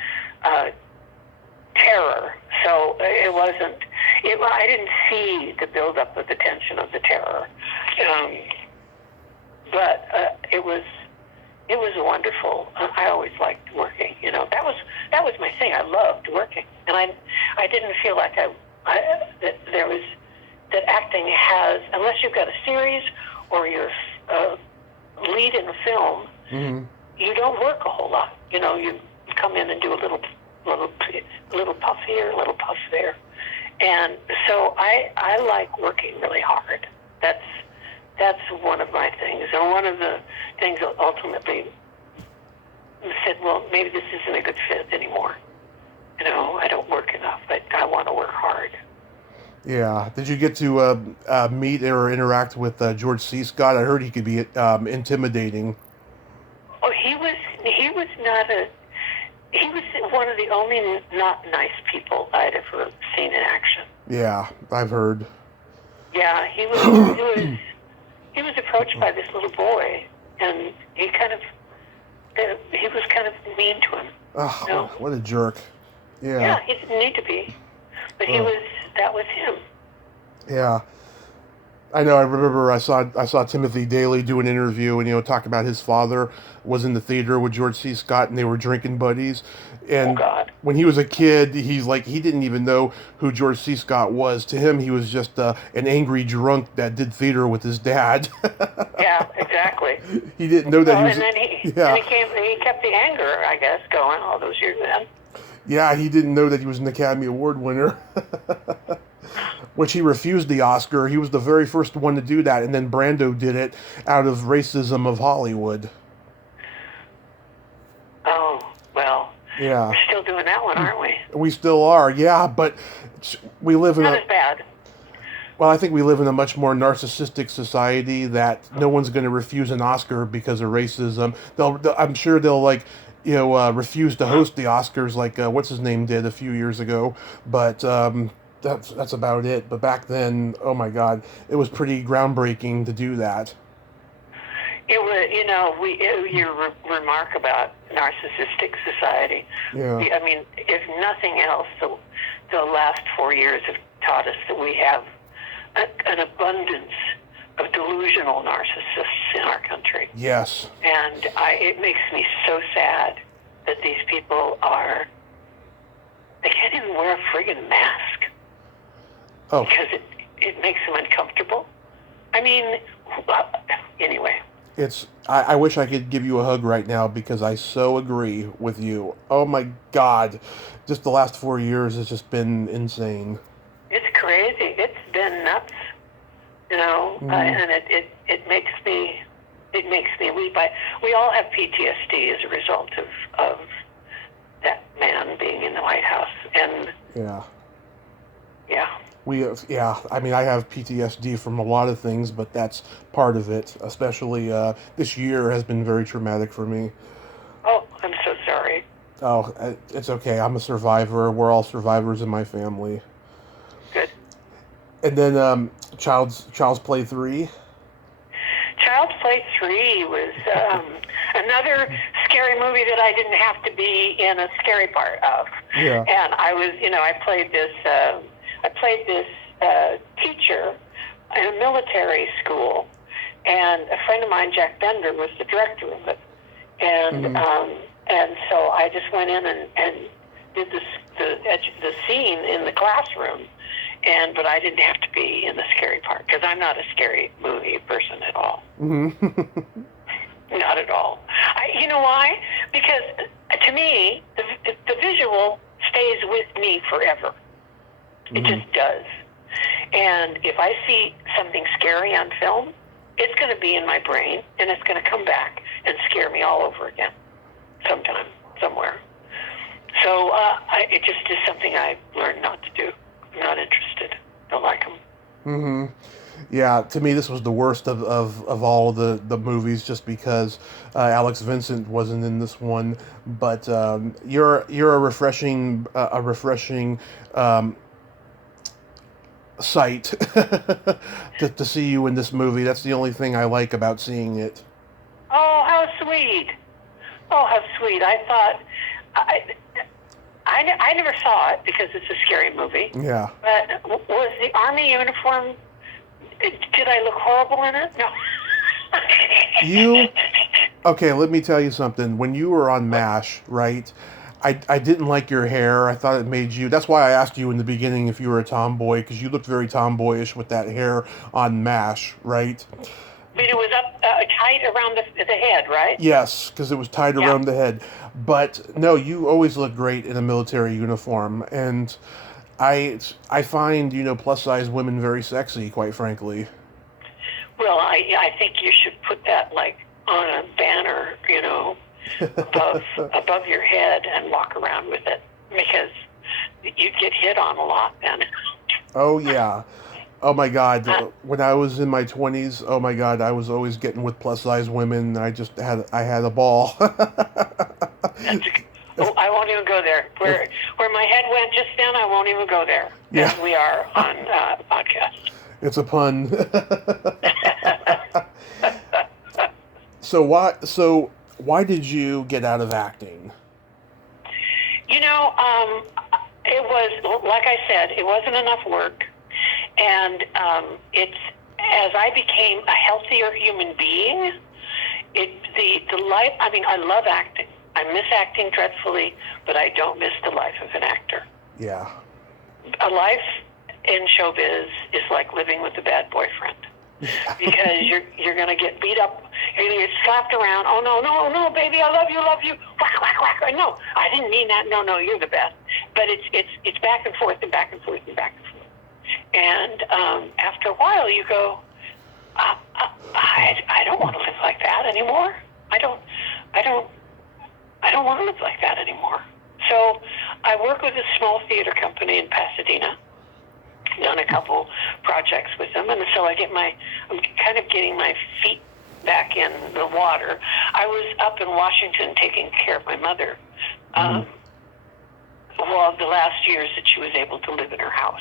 terror. So it wasn't. I didn't see the buildup of the tension of the terror, but it was wonderful. I always liked working. That was my thing. I loved working, and I didn't feel like that there was that acting has, unless you've got a series or you're lead in a film, Mm-hmm. you don't work a whole lot. You come in and do a little puff here, a little puff there, and so I like working really hard. That's one of my things, and one of the things that ultimately said, well, maybe this isn't a good fit anymore. I don't work enough, but I want to work hard. Yeah. Did you get to meet or interact with George C. Scott? I heard he could be intimidating. Oh, he was one of the only not nice people I'd ever seen in action. Yeah, I've heard. Yeah, he was approached by this little boy, and he was kind of mean to him. Oh, what a jerk. Yeah. Yeah, he didn't need to be, but that was him. Yeah. I know. I remember I saw Timothy Daly do an interview and talk about his father was in the theater with George C. Scott and they were drinking buddies. And when he was a kid, he's like he didn't even know who George C. Scott was. To him, he was just an angry drunk that did theater with his dad. Yeah, exactly. He didn't know that. And then he kept the anger, I guess, going all those years then. Yeah, he didn't know that he was an Academy Award winner. Which he refused the Oscar. He was the very first one to do that, and then Brando did it out of racism of Hollywood. Oh, well. Yeah. We're still doing that one, aren't we? We still are, yeah, but we live in Not as bad. Well, I think we live in a much more narcissistic society that no one's going to refuse an Oscar because of racism. I'm sure they'll refuse to host the Oscars like what's his name did a few years ago, but that's about it. But back then, oh my God, it was pretty groundbreaking to do that. It was, your remark about narcissistic society. Yeah. I mean, if nothing else, the last 4 years have taught us that we have an abundance of delusional narcissists in our country. Yes. And it makes me so sad that these people they can't even wear a friggin' mask. Oh. Because it makes them uncomfortable. I mean, anyway. I wish I could give you a hug right now because I so agree with you. Oh my God. Just the last 4 years has just been insane. It's crazy. It's been nuts. And it makes me weep. We all have PTSD as a result of that man being in the White House. And yeah. Yeah. I mean, I have PTSD from a lot of things, but that's part of it. Especially this year has been very traumatic for me. Oh, I'm so sorry. Oh, it's okay. I'm a survivor. We're all survivors in my family. Good. And then Child's Play 3. Child's Play 3 was another scary movie that I didn't have to be in a scary part of. Yeah. And I was, I played this teacher in a military school, and a friend of mine, Jack Bender, was the director of it. And and so I just went in and did the scene in the classroom, but I didn't have to be in the scary part because I'm not a scary movie person at all. Mm-hmm. Not at all. You know why? Because to me, the visual stays with me forever. It just does. And if I see something scary on film, it's going to be in my brain, and it's going to come back and scare me all over again sometime, somewhere. So it just is something I learned not to do. I'm not interested. Don't like them. Mm-hmm. Yeah, to me, this was the worst of all the movies, just because Alex Vincent wasn't in this one. But you're a refreshing sight to see you in this movie. That's the only thing I like about seeing it. Oh, how sweet. Oh, how sweet. I thought, I never saw it because it's a scary movie. Yeah. But was the Army uniform, did I look horrible in it? No. Okay, let me tell you something. When you were on MASH, right, I didn't like your hair. I thought it made you... That's why I asked you in the beginning if you were a tomboy, because you looked very tomboyish with that hair on MASH, right? I mean, it was up tight around the head, right? Yes, because it was tied around the head. But, no, you always look great in a military uniform. And I find, plus-size women very sexy, quite frankly. Well, I think you should put that, like, on a banner, above your head and walk around with it, because you'd get hit on a lot then. Oh, yeah. Oh, my God. When I was in my 20s, oh, my God, I was always getting with plus-size women. I had a ball. I won't even go there. Where my head went just then, I won't even go there. Yeah. As we are on the podcast. It's a pun. So why did you get out of acting? It was, like I said, it wasn't enough work. And it's, as I became a healthier human being, the life, I love acting. I miss acting dreadfully, but I don't miss the life of an actor. Yeah. A life in showbiz is like living with a bad boyfriend. Because you're going to get beat up, you're going to get slapped around. Oh, no, baby, I love you. Whack, whack, whack. No, I didn't mean that. No, you're the best. But it's back and forth and back and forth and back and forth. And after a while, you go, I don't want to live like that anymore. I don't want to live like that anymore. So I work with a small theater company in Pasadena. Done a couple projects with them, and so I'm kind of getting my feet back in the water. I was up in Washington taking care of my mother. The last years that she was able to live in her house.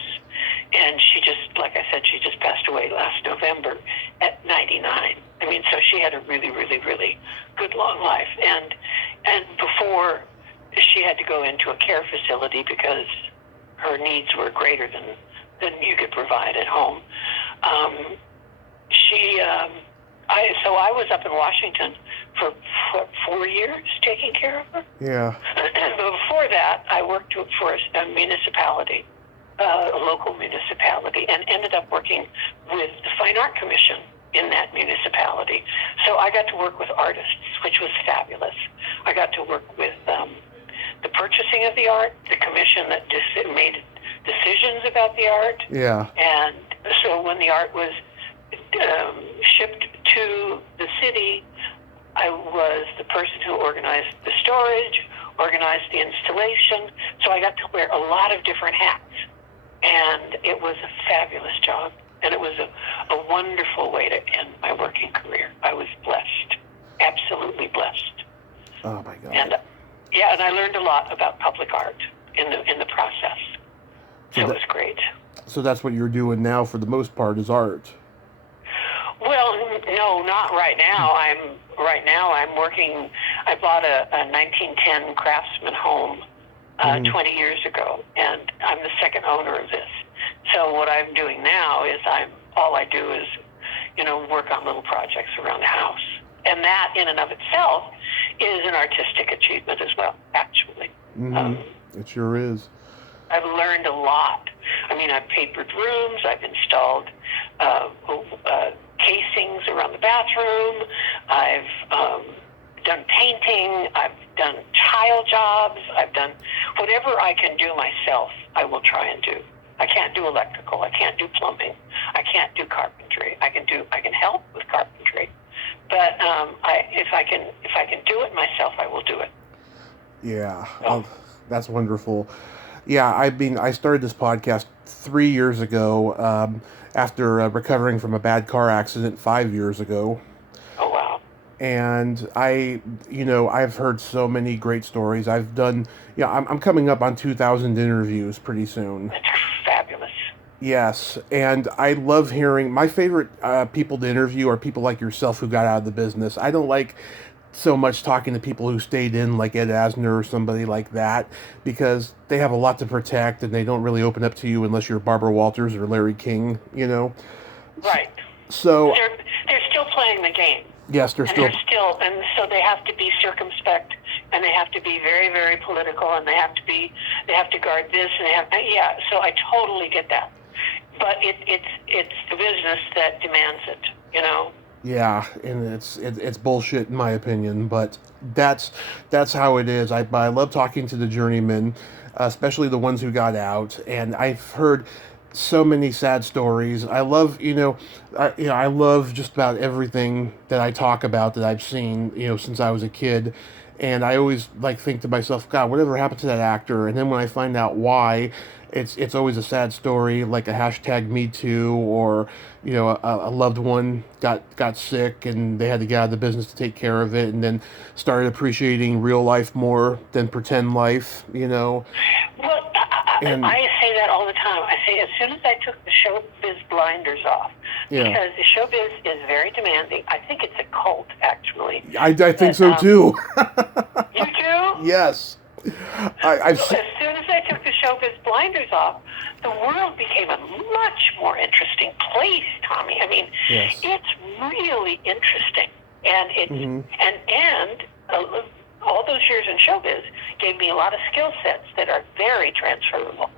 And she just, like I said, she just passed away last November at 99. So she had a really, really, really good long life. And before she had to go into a care facility because her needs were greater than you could provide at home. So I was up in Washington for 4 years taking care of her. Yeah. Before that, I worked for a municipality, a local municipality, and ended up working with the Fine Art Commission in that municipality. So I got to work with artists, which was fabulous. I got to work with the purchasing of the art, the commission that made decisions about the art. Yeah. And so when the art was shipped to the city, I was the person who organized the storage, organized the installation. So I got to wear a lot of different hats. And it was a fabulous job. And it was a wonderful way to end my working career. I was blessed, absolutely blessed. Oh, my God. And and I learned a lot about public art in the process. So it was great. So that's what you're doing now for the most part is art. Well, no, not right now. I'm working. I bought a 1910 Craftsman home 20 years ago, and I'm the second owner of this. So what I'm doing now is all I do is, work on little projects around the house, and that in and of itself is an artistic achievement as well. Actually, it sure is. I've learned a lot. I've papered rooms. I've installed casings around the bathroom. I've done painting. I've done tile jobs. I've done whatever I can do myself. I will try and do. I can't do electrical. I can't do plumbing. I can't do carpentry. I can help with carpentry, but if I can do it myself, I will do it. Yeah, that's wonderful. Yeah, I started this podcast 3 years ago after recovering from a bad car accident 5 years ago. Oh, wow. And I've heard so many great stories. I'm coming up on 2,000 interviews pretty soon. That's fabulous. Yes, and I love hearing my favorite people to interview are people like yourself who got out of the business. I don't like so much talking to people who stayed in, like Ed Asner or somebody like that, because they have a lot to protect and they don't really open up to you unless you're Barbara Walters or Larry King, you know. Right. So They're still playing the game. yes, they're still. And so they have to be circumspect, and they have to be very, very political, and they have to guard this, and yeah. So I totally get that, but it's the business that demands it, you know. Yeah, and it's bullshit in my opinion, but that's how it is. I love talking to the journeymen, especially the ones who got out, and I've heard so many sad stories. I love I love just about everything that I talk about that I've seen since I was a kid, and I always like think to myself, God, whatever happened to that actor? And then when I find out why, it's always a sad story, like a hashtag Me Too, or a loved one got sick and they had to get out of the business to take care of it, and then started appreciating real life more than pretend life. Well, And I say that all the time. I say as soon as I took the showbiz blinders off, because the showbiz is very demanding. I think it's a cult, actually. I think so too. You too? Yes. I've So as soon as I took the showbiz blinders off, the world became a much more interesting place, Tommy. I mean, Yes. it's really interesting, and it's and all those years in showbiz gave me a lot of skill sets that are very transferable,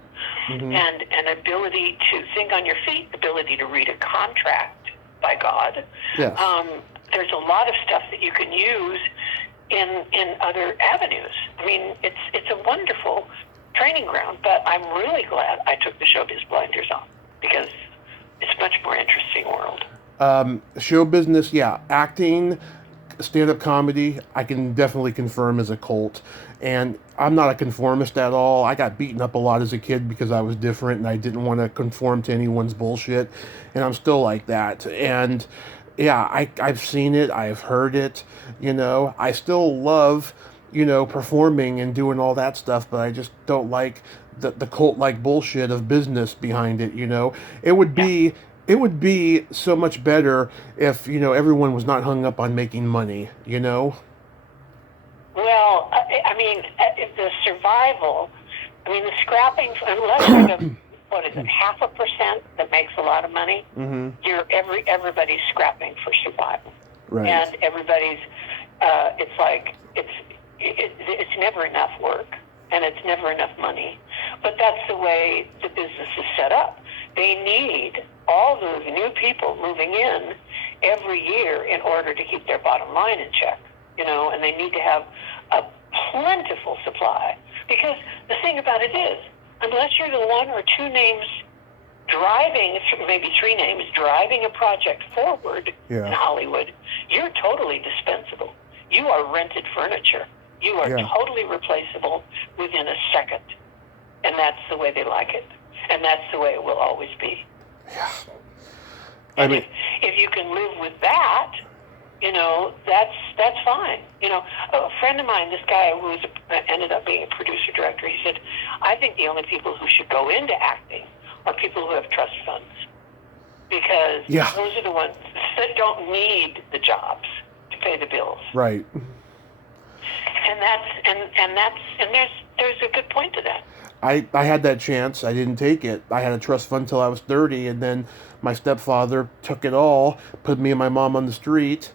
and an ability to think on your feet, ability to read a contract. By God, Yes. There's a lot of stuff that you can use in other avenues. I mean, it's a wonderful training ground, but I'm really glad I took the showbiz blinders on, because it's a much more interesting world. Show business, yeah. Acting, stand-up comedy, I can definitely confirm is a cult. And I'm not a conformist at all. I got beaten up a lot as a kid because I was different and I didn't want to conform to anyone's bullshit. And I'm still like that. And yeah, I've seen it. I've heard it. I still love, performing and doing all that stuff, but I just don't like the cult-like bullshit of business behind it. It would be so much better if, everyone was not hung up on making money. Well, I mean, the survival, the scrapping, unless you're the, what is it, 0.5% that makes a lot of money, everybody's scrapping for survival. Right. And everybody's, it's like, it's never enough work, and it's never enough money. But that's the way the business is set up. They need all those new people moving in every year in order to keep their bottom line in check, and they need to have a plentiful supply. Because the thing about it is, unless you're the one or two names driving, maybe three names, driving a project forward in Hollywood, you're totally dispensable. You are rented furniture. You are totally replaceable within a second. And that's the way they like it. And that's the way it will always be. Yeah. And if you can live with that, that's fine. A friend of mine, this guy who ended up being a producer director, he said, I think the only people who should go into acting are people who have trust funds, because those are the ones that don't need the jobs to pay the bills. Right. And there's a good point to that. I had that chance. I didn't take it. I had a trust fund till I was 30, and then my stepfather took it all, put me and my mom on the street.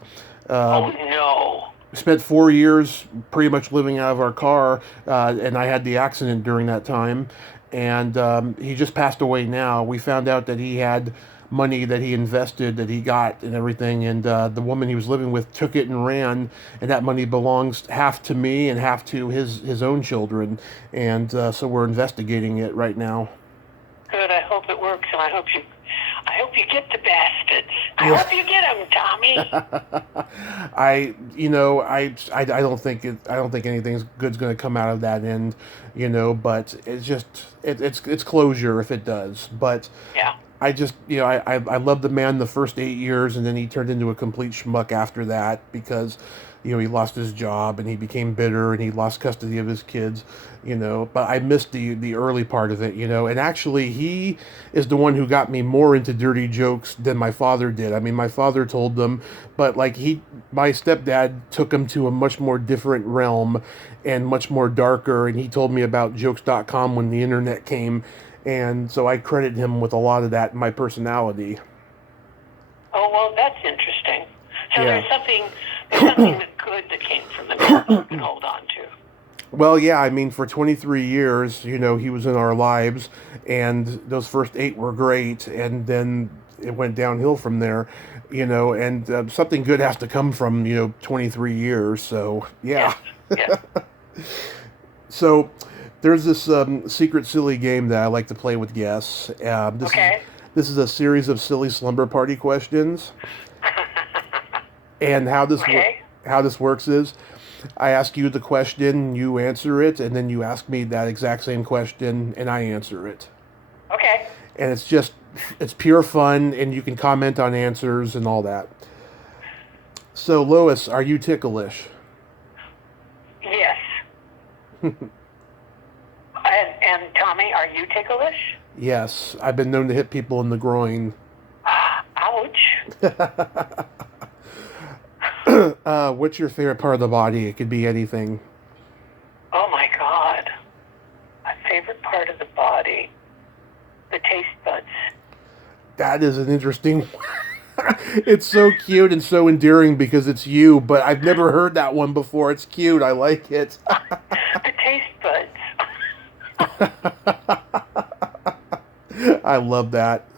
Oh, no. Spent 4 years pretty much living out of our car, and I had the accident during that time. And he just passed away now. We found out that he had money that he invested, that he got and everything, and the woman he was living with took it and ran, and that money belongs half to me and half to his own children, and so we're investigating it right now. Good. I hope it works, and I hope you get the bastards. I hope you get them, Tommy. I don't think anything's good's going to come out of that end, but it's just it's closure if it does. But yeah. I just, I loved the man the first 8 years, and then he turned into a complete schmuck after that because, he lost his job and he became bitter and he lost custody of his kids, But I missed the early part of it, And actually, he is the one who got me more into dirty jokes than my father did. I mean, my father told them, but like my stepdad took him to a much more different realm and much more darker. And he told me about jokes.com when the internet came. And so I credit him with a lot of that in my personality. Oh, well, that's interesting. So Yeah. there's something good that came from the man you can hold on to. Well, yeah, I mean, for 23 years, he was in our lives, and those first 8 were great, and then it went downhill from there, and something good has to come from, 23 years, so, yeah. Yes. So, there's this secret silly game that I like to play with guests. This is a series of silly slumber party questions. And how this works is, I ask you the question, you answer it, and then you ask me that exact same question, and I answer it. Okay. And it's pure fun, and you can comment on answers and all that. So, Lois, are you ticklish? Yes. And Tommy, are you ticklish? Yes, I've been known to hit people in the groin. Ouch. What's your favorite part of the body? It could be anything. Oh my God. My favorite part of the body. The taste buds. That is an interesting... It's so cute and so endearing because it's you, but I've never heard that one before. It's cute. I like it. The taste buds. I love that.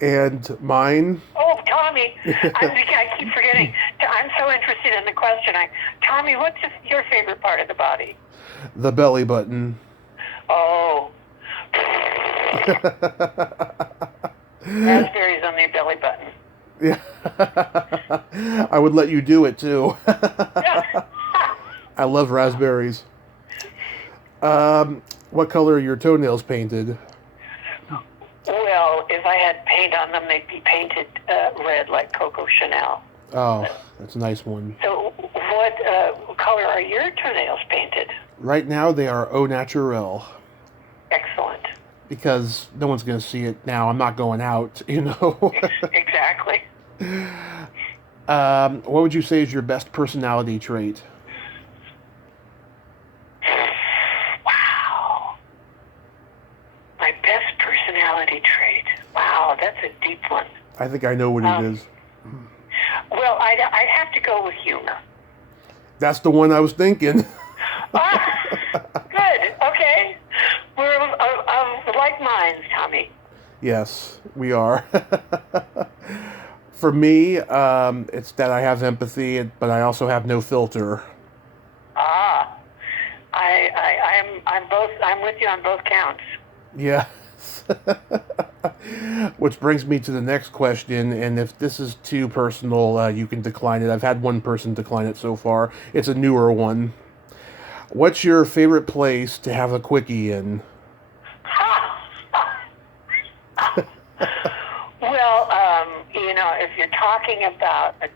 And mine? Oh, Tommy, I keep forgetting. I'm so interested in the question. Tommy, what's your favorite part of the body? The belly button. Oh. Raspberries on the belly button. Yeah. I would let you do it, too. I love raspberries. What color are your toenails painted? Well, if I had paint on them, they'd be painted red like Coco Chanel. Oh, that's a nice one. So what color are your toenails painted? Right now, they are au naturel. Excellent. Because no one's going to see it now. I'm not going out, Exactly. What would you say is your best personality trait? Wow. My best personality trait. Wow, that's a deep one. I think I know what it is. Well, I'd have to go with humor. That's the one I was thinking. Good. Okay. We're of like minds, Tommy. Yes, we are. For me, it's that I have empathy, but I also have no filter. I'm with you on both counts. Yes. Which brings me to the next question, and if this is too personal, you can decline it. I've had one person decline it so far. It's a newer one. What's your favorite place to have a quickie in? Well, if you're talking about a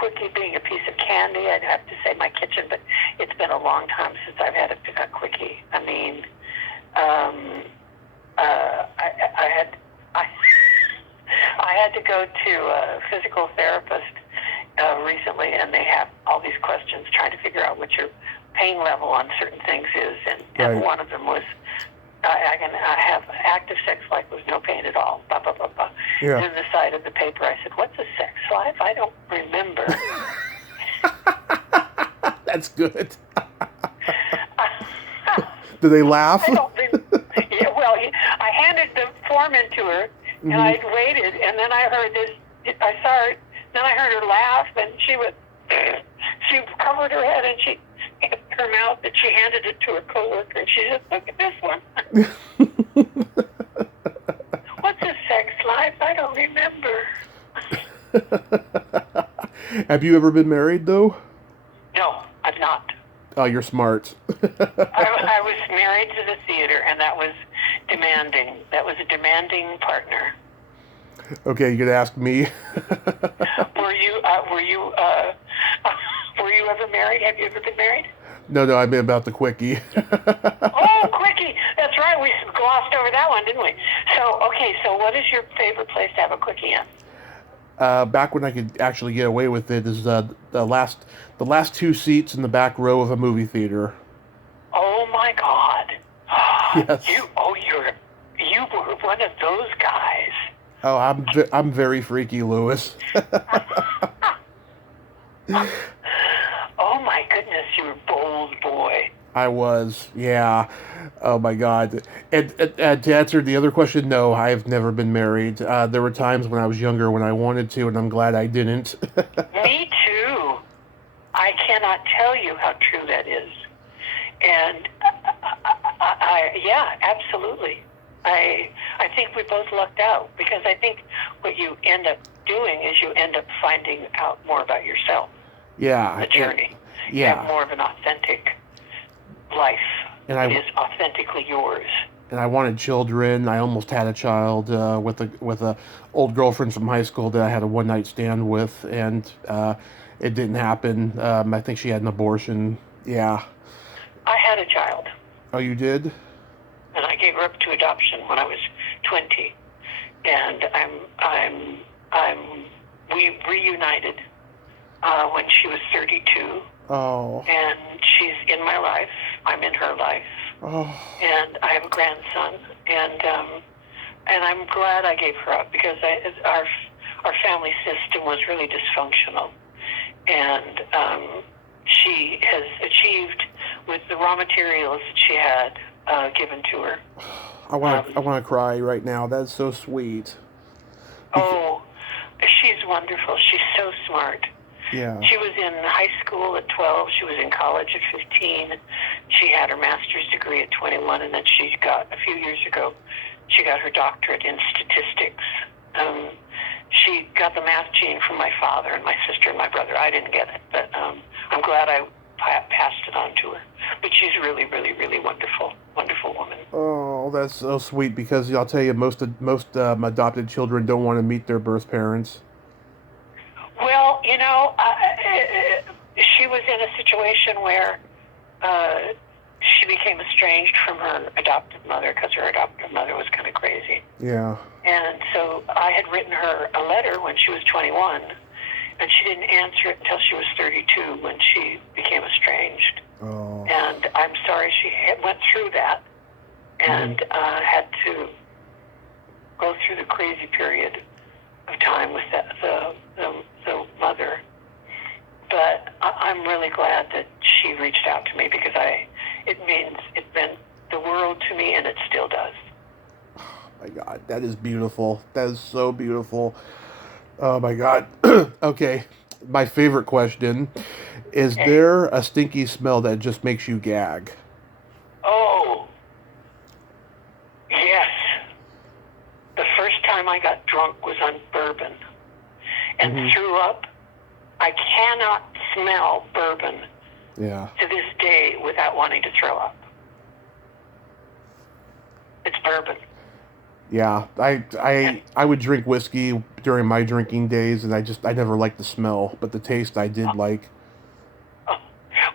quickie being a piece of candy, I'd have to say my kitchen, but it's been a long time since I've had a quickie. I mean, I had to go to a physical therapist recently, and they have all these questions trying to figure out what your pain level on certain things is, and Right. one of them was, I have active sex life with no pain at all, blah, blah, blah, blah. Yeah. And then the side of the paper, I said, what's a sex life? I don't remember. That's good. Do they laugh? I don't remember. Yeah, well, I handed the form in to her, and I waited, and then I heard this, I saw her, then I heard her laugh, and she covered her head, and her mouth, and she handed it to her coworker, and she said, look at this one. What's a sex life? I don't remember. Have you ever been married, though? No, I've not. Oh, you're smart. I was married to the theater, and that was demanding. That was a demanding partner. Okay, you could ask me. Were you were you ever married? Have you ever been married? No, I mean about the quickie. Oh, quickie! That's right. We glossed over that one, didn't we? So, okay. So, what is your favorite place to have a quickie in? Back when I could actually get away with it is the last 2 seats in the back row of a movie theater. Oh my God! Yes. You were one of those guys. Oh, I'm very freaky, Lois. Oh my goodness, you were a bold boy. I was, yeah. Oh my God. And to answer the other question, no, I've never been married. There were times when I was younger when I wanted to, and I'm glad I didn't. Me too. I cannot tell you how true that is. And yeah, absolutely. I think we both lucked out, because I think what you end up doing is you end up finding out more about yourself. Yeah. The journey. Yeah. You have more of an authentic life. And it is authentically yours. And I wanted children. I almost had a child with a old girlfriend from high school that I had a one-night stand with, and it didn't happen. I think she had an abortion. Yeah. I had a child. Oh, you did? And I gave her up to adoption when I was 20, and we reunited when she was 32. Oh. And she's in my life. I'm in her life. Oh. And I have a grandson, and I'm glad I gave her up, because our family system was really dysfunctional, and she has achieved with the raw materials that she had given to her. I want to cry right now. That's so sweet. Oh, she's wonderful. She's so smart. Yeah. She was in high school at 12. She was in college at 15. She had her master's degree at 21, and then she got, a few years ago, she got her doctorate in statistics. She got the math gene from my father and my sister and my brother. I didn't get it, but I'm glad I passed it on to her. But she's really, really, really wonderful, wonderful woman. Oh, that's so sweet, because I'll tell you, most adopted children don't want to meet their birth parents. Well, you know, she was in a situation where she became estranged from her adoptive mother, because her adoptive mother was kind of crazy. Yeah. And so I had written her a letter when she was 21, and she didn't answer it until she was 32, when she became estranged. Oh. And I'm sorry she went through that, and had to go through the crazy period of time with the mother. But I'm really glad that she reached out to me, because it meant the world to me, and it still does. Oh my God, that is beautiful. That is so beautiful. Oh my God. Okay, my favorite question: is there a stinky smell that just makes you gag? Oh, yes. The first time I got drunk was on bourbon and threw up. I cannot smell bourbon to this day without wanting to throw up. It's bourbon. Yeah, I would drink whiskey during my drinking days, and I never liked the smell, but the taste I did like. Oh.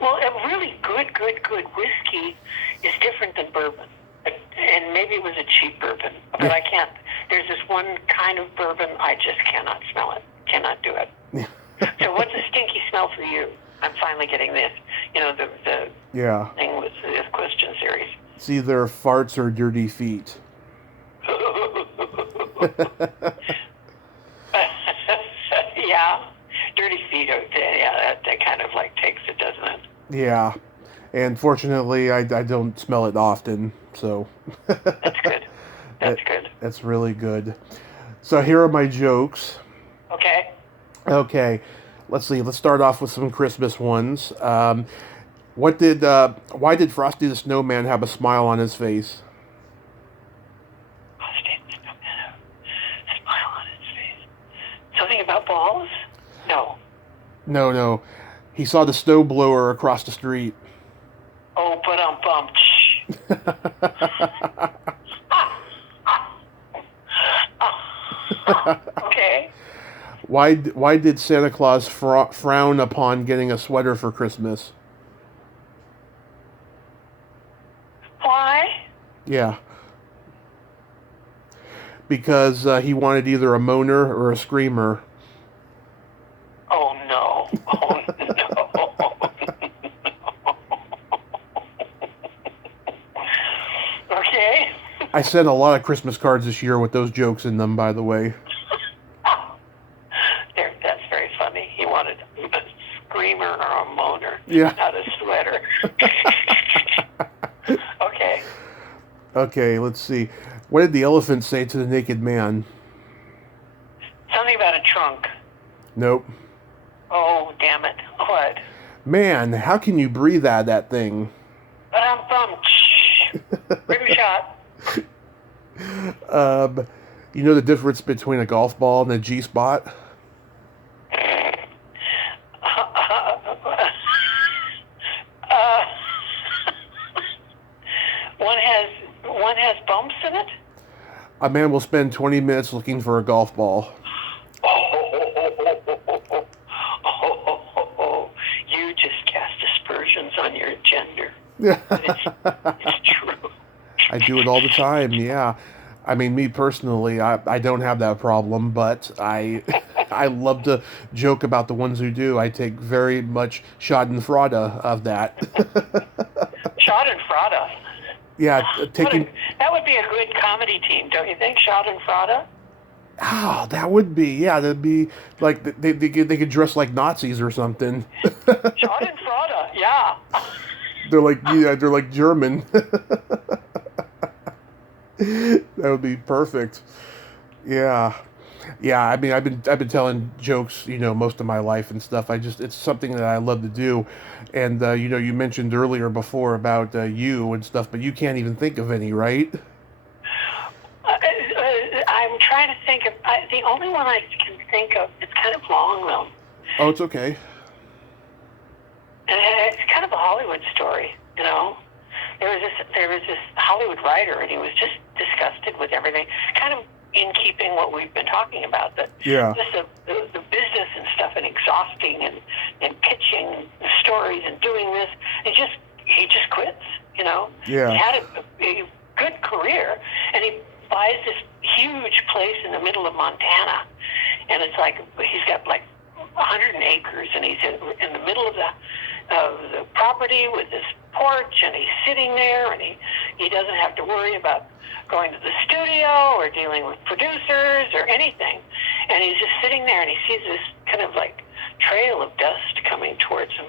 Well, a really good whiskey is different than bourbon. And maybe it was a cheap bourbon, but I can't. There's this one kind of bourbon, I just cannot smell it. Cannot do it. So what's a stinky smell for you? I'm finally getting this. You know, the thing with the question series. It's either farts or dirty feet. Yeah, dirty feet. Yeah, that kind of like takes it, doesn't it? Yeah, and fortunately, I don't smell it often, so. That's good. That's good. That's really good. So here are my jokes. Okay. Okay, let's see. Let's start off with some Christmas ones. Why did Frosty the Snowman have a smile on his face? Frosty the Snowman had a smile on his face. Something about balls? No. No. He saw the snowblower across the street. Oh, but Okay. Why did Santa Claus frown upon getting a sweater for Christmas? Why? Yeah. Because he wanted either a moaner or a screamer. Oh no. Oh no. Okay. I sent a lot of Christmas cards this year with those jokes in them, by the way. That's very funny. He wanted a screamer or a moaner, Yeah. not a sweater. Okay. Okay, let's see. What did the elephant say to the naked man? Something about a trunk. Nope. Oh, damn it. What? Man, how can you breathe out of that thing? But I'm bummed. Bring a shot. You know the difference between a golf ball and a G-spot? One has bumps in it. A man will spend 20 minutes looking for a golf ball. You just cast aspersions on your gender. Yeah. It's true. I do it all the time, yeah. I mean, me personally, I don't have that problem, but I love to joke about the ones who do. I take very much schadenfreude of that. Schadenfreude. Yeah, taking... That would be a good comedy team, don't you think? Schadenfreude? Oh, that would be, yeah, that'd be, like, they could dress like Nazis or something. Schadenfreude, yeah. They're like German. That would be perfect. Yeah. Yeah, I mean, I've been telling jokes, most of my life and stuff. It's something that I love to do. And, you mentioned earlier before about you and stuff, but you can't even think of any, right? I'm trying to think of, the only one I can think of, it's kind of long though. Oh, it's okay. And it's kind of a Hollywood story, There was this Hollywood writer, and he was just disgusted with everything, kind of in keeping what we've been talking about, that Yeah. just the business and stuff, and exhausting, and pitching stories and doing this. He just quits, Yeah. He had a good career, and he buys this huge place in the middle of Montana, and it's like he's got like 100 acres, and he's in the middle of the property with this porch, and he's sitting there, and he doesn't have to worry about going to the studio or dealing with producers or anything. And he's just sitting there, and he sees this kind of like trail of dust coming towards him.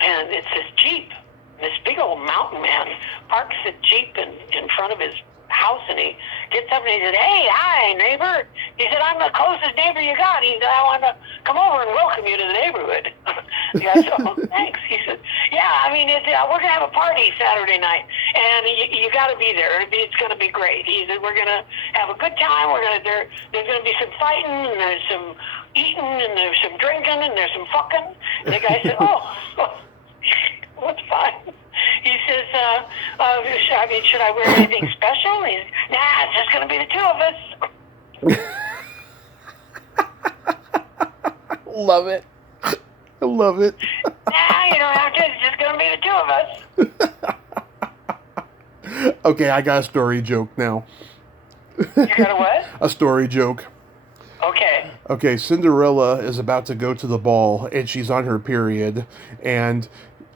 And it's this Jeep. This big old mountain man parks the Jeep in front of his house, and he gets up and he said, "Hey, hi, neighbor." He said, "I'm the closest neighbor you got." He said, "I want to come over and welcome you to the neighborhood." The guy said, "Oh, thanks." He said, "Yeah, I mean, we're going to have a party Saturday night, and you got to be there. It's going to be great." He said, "We're going to have a good time. There's going to be some fighting, and there's some eating, and there's some drinking, and there's some fucking." And the guy said, "Oh, what's fine?" He says, should I wear anything special? He's, "Nah, it's just going to be the two of us." Love it. I love it. "Nah, you don't have to. It's just going to be the two of us." Okay, I got a story joke now. You got a what? A story joke. Okay. Okay, Cinderella is about to go to the ball, and she's on her period, and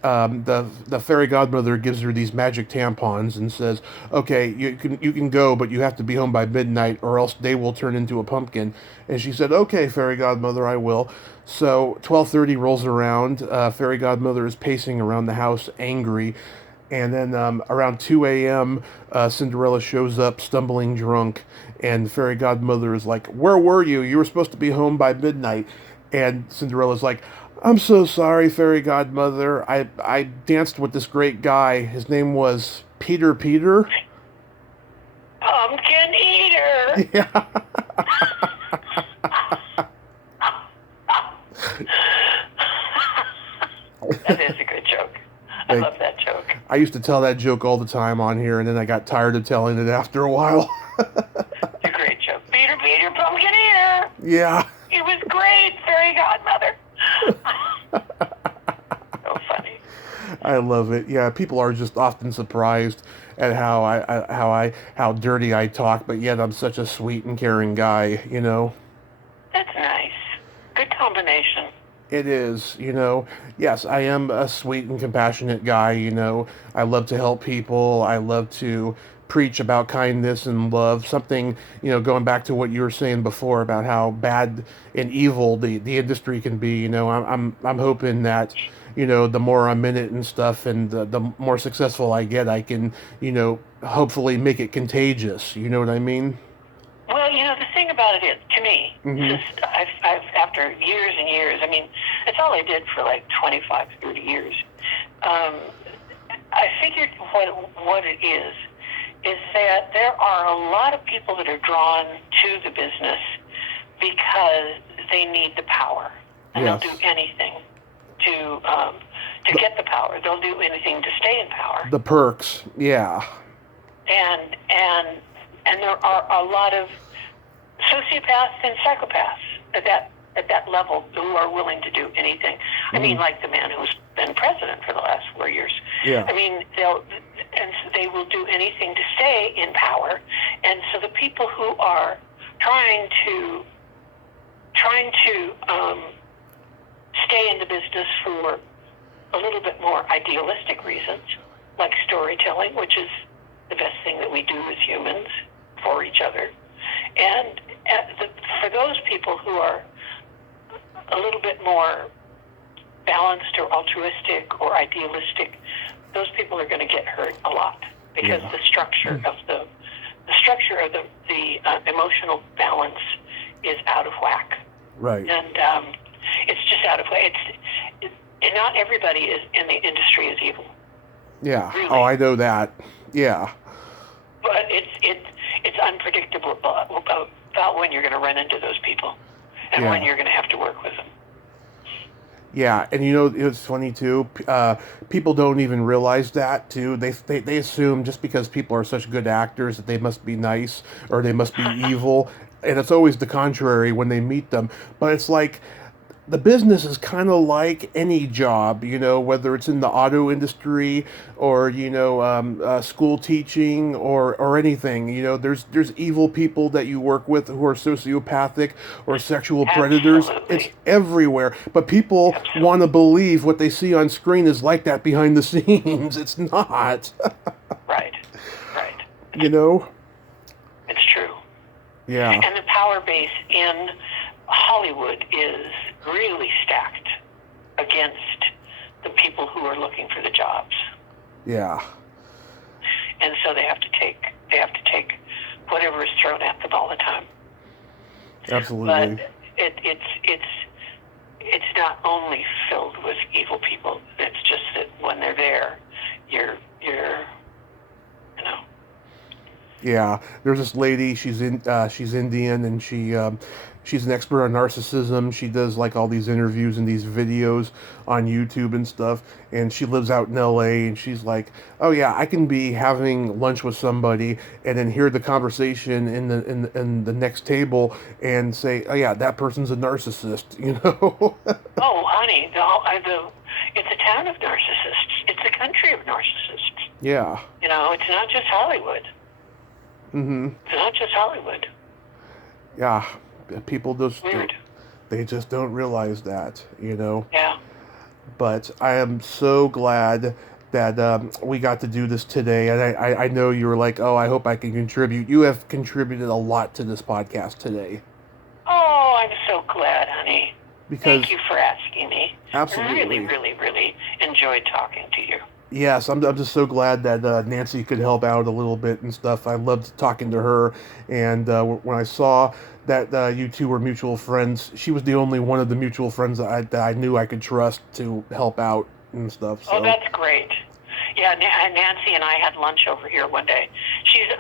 the fairy godmother gives her these magic tampons and says, "Okay, you can go, but you have to be home by midnight, or else they will turn into a pumpkin." And she said, "Okay, fairy godmother, I will." So 12:30 rolls around. Fairy godmother is pacing around the house, angry, and then around 2 a.m., Cinderella shows up, stumbling drunk, and fairy godmother is like, "Where were you? You were supposed to be home by midnight." And Cinderella's like, "I'm so sorry, fairy godmother. I danced with this great guy. His name was Peter." Pumpkin eater. Yeah. That is a good joke. I love that joke. I used to tell that joke all the time on here, and then I got tired of telling it after a while. It's a great joke. Peter, pumpkin Yeah. It was great, fairy godmother. So funny. I love it. Yeah, people are just often surprised at how dirty I talk, but yet I'm such a sweet and caring guy, you know. That's nice. Good combination. It is, you know. Yes, I am a sweet and compassionate guy, you know. I love to help people. I love to preach about kindness and love. Something, you know, going back to what you were saying before about how bad and evil the industry can be, you know. I'm hoping that, you know, the more I'm in it and stuff and the more successful I get, I can, you know, hopefully make it contagious. You know what I mean? Well, you know, the thing about it is, to me, Mm-hmm. I've after years and years, I mean, that's all I did for like 25, 30 years. I figured what it is that there are a lot of people that are drawn to the business because they need the power, and Yes. they'll do anything to get the power. They'll do anything to stay in power. The perks, yeah. And there are a lot of sociopaths and psychopaths at that level who are willing to do anything. I mean, like the man who's been president for the last 4 years. Yeah. I mean, they will do anything to stay in power. And so the people who are trying to stay in the business for a little bit more idealistic reasons, like storytelling, which is the best thing that we do as humans for each other. And for those people who are a little bit more balanced or altruistic or idealistic, those people are going to get hurt a lot because the structure of the emotional balance is out of whack. Right. And it's just out of whack. And not everybody is in the industry is evil. Yeah. Really. Oh, I know that. Yeah. But it's unpredictable about when you're going to run into those people and when you're going to have to work with them. Yeah, and you know it's funny too. People don't even realize that too. They assume just because people are such good actors that they must be nice or they must be evil, and it's always the contrary when they meet them. But it's like the business is kind of like any job, you know, whether it's in the auto industry or, you know, school teaching or anything. You know, there's evil people that you work with who are sociopathic or sexual predators. Absolutely. It's everywhere. But people want to believe what they see on screen is like that behind the scenes. It's not. Right. You know? It's true. Yeah. And the power base in Hollywood is really stacked against the people who are looking for the jobs. Yeah. And so they have to take whatever is thrown at them all the time. Absolutely. But it's not only filled with evil people. It's just that when they're there, you're you know. Yeah, there's this lady. She's Indian, and she's an expert on narcissism. She does like all these interviews and these videos on YouTube and stuff. And she lives out in L.A. And she's like, "Oh yeah, I can be having lunch with somebody and then hear the conversation in the next table and say, oh yeah, that person's a narcissist," you know? Oh, honey, it's a town of narcissists. It's a country of narcissists. Yeah. You know, it's not just Hollywood. Mm-hmm. It's not just Hollywood. Yeah. People just Weird. they just don't realize that, you know. Yeah. But I am so glad that we got to do this today, and I know you were like, oh, I hope I can contribute. You have contributed a lot to this podcast today. Oh, I'm so glad, honey. Because Thank you for asking me. Absolutely. I really enjoyed talking to you. yes, I'm just so glad that Nancy could help out a little bit and stuff. I loved talking to her, and when I saw that you two were mutual friends, she was the only one of the mutual friends that I knew I could trust to help out and stuff. So. Oh, that's great. Yeah, Nancy and I had lunch over here one day. She's a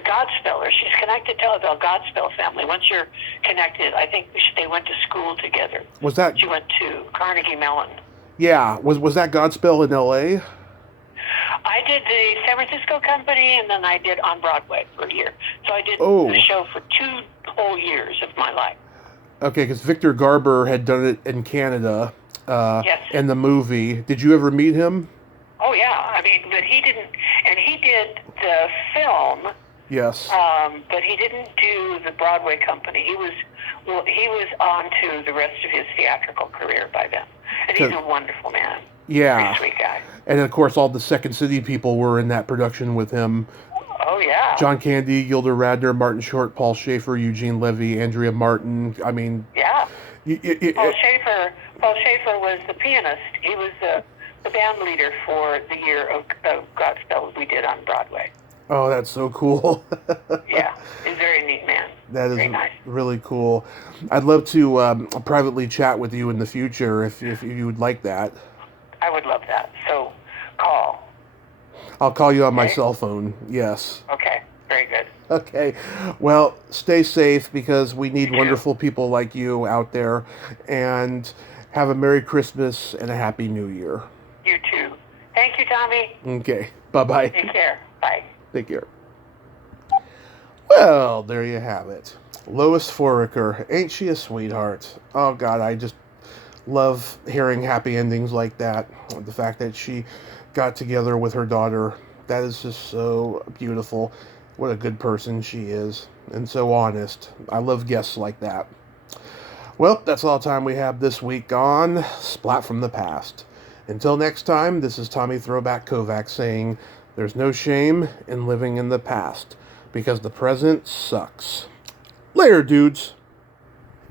Godspeller. She's connected to the Godspell family. Once you're connected, I think they went to school together. Was that? She went to Carnegie Mellon. Yeah, was that Godspell in L.A.? I I did the San Francisco company, and then I did on Broadway for a year. So I did Oh. the show for 2 whole years of my life. Okay, because Victor Garber had done it in Canada. Yes. In the movie. Did you ever meet him? Oh yeah, I mean, but he didn't, and he did the film. Yes. But he didn't do the Broadway company. He was on to the rest of his theatrical career by then. And he's a wonderful man. Yeah. Very sweet guy. And of course, all the Second City people were in that production with him. Oh yeah. John Candy, Gilda Radner, Martin Short, Paul Schaefer, Eugene Levy, Andrea Martin. I mean. Yeah. Paul Schaefer was the pianist. He was the band leader for the year of Godspell we did on Broadway. Oh, that's so cool. Yeah, he's a very neat man. That is very nice. Really cool. I'd love to privately chat with you in the future if you would like that. I would love that. So, call. I'll call you on my cell phone. Yes. Okay. Very good. Okay. Well, stay safe because we need wonderful people like you out there. And have a Merry Christmas and a Happy New Year. You too. Thank you, Tommy. Okay. Bye-bye. Take care. Bye. Take care. Well, there you have it. Lois Foraker. Ain't she a sweetheart? Oh, God, I just love hearing happy endings like that. The fact that she got together with her daughter, that is just so beautiful. What a good person she is. And so honest. I love guests like that. Well, that's all the time we have this week on Splat from the Past. Until next time, this is Tommy Throwback Kovac saying, there's no shame in living in the past, because the present sucks. Later, dudes.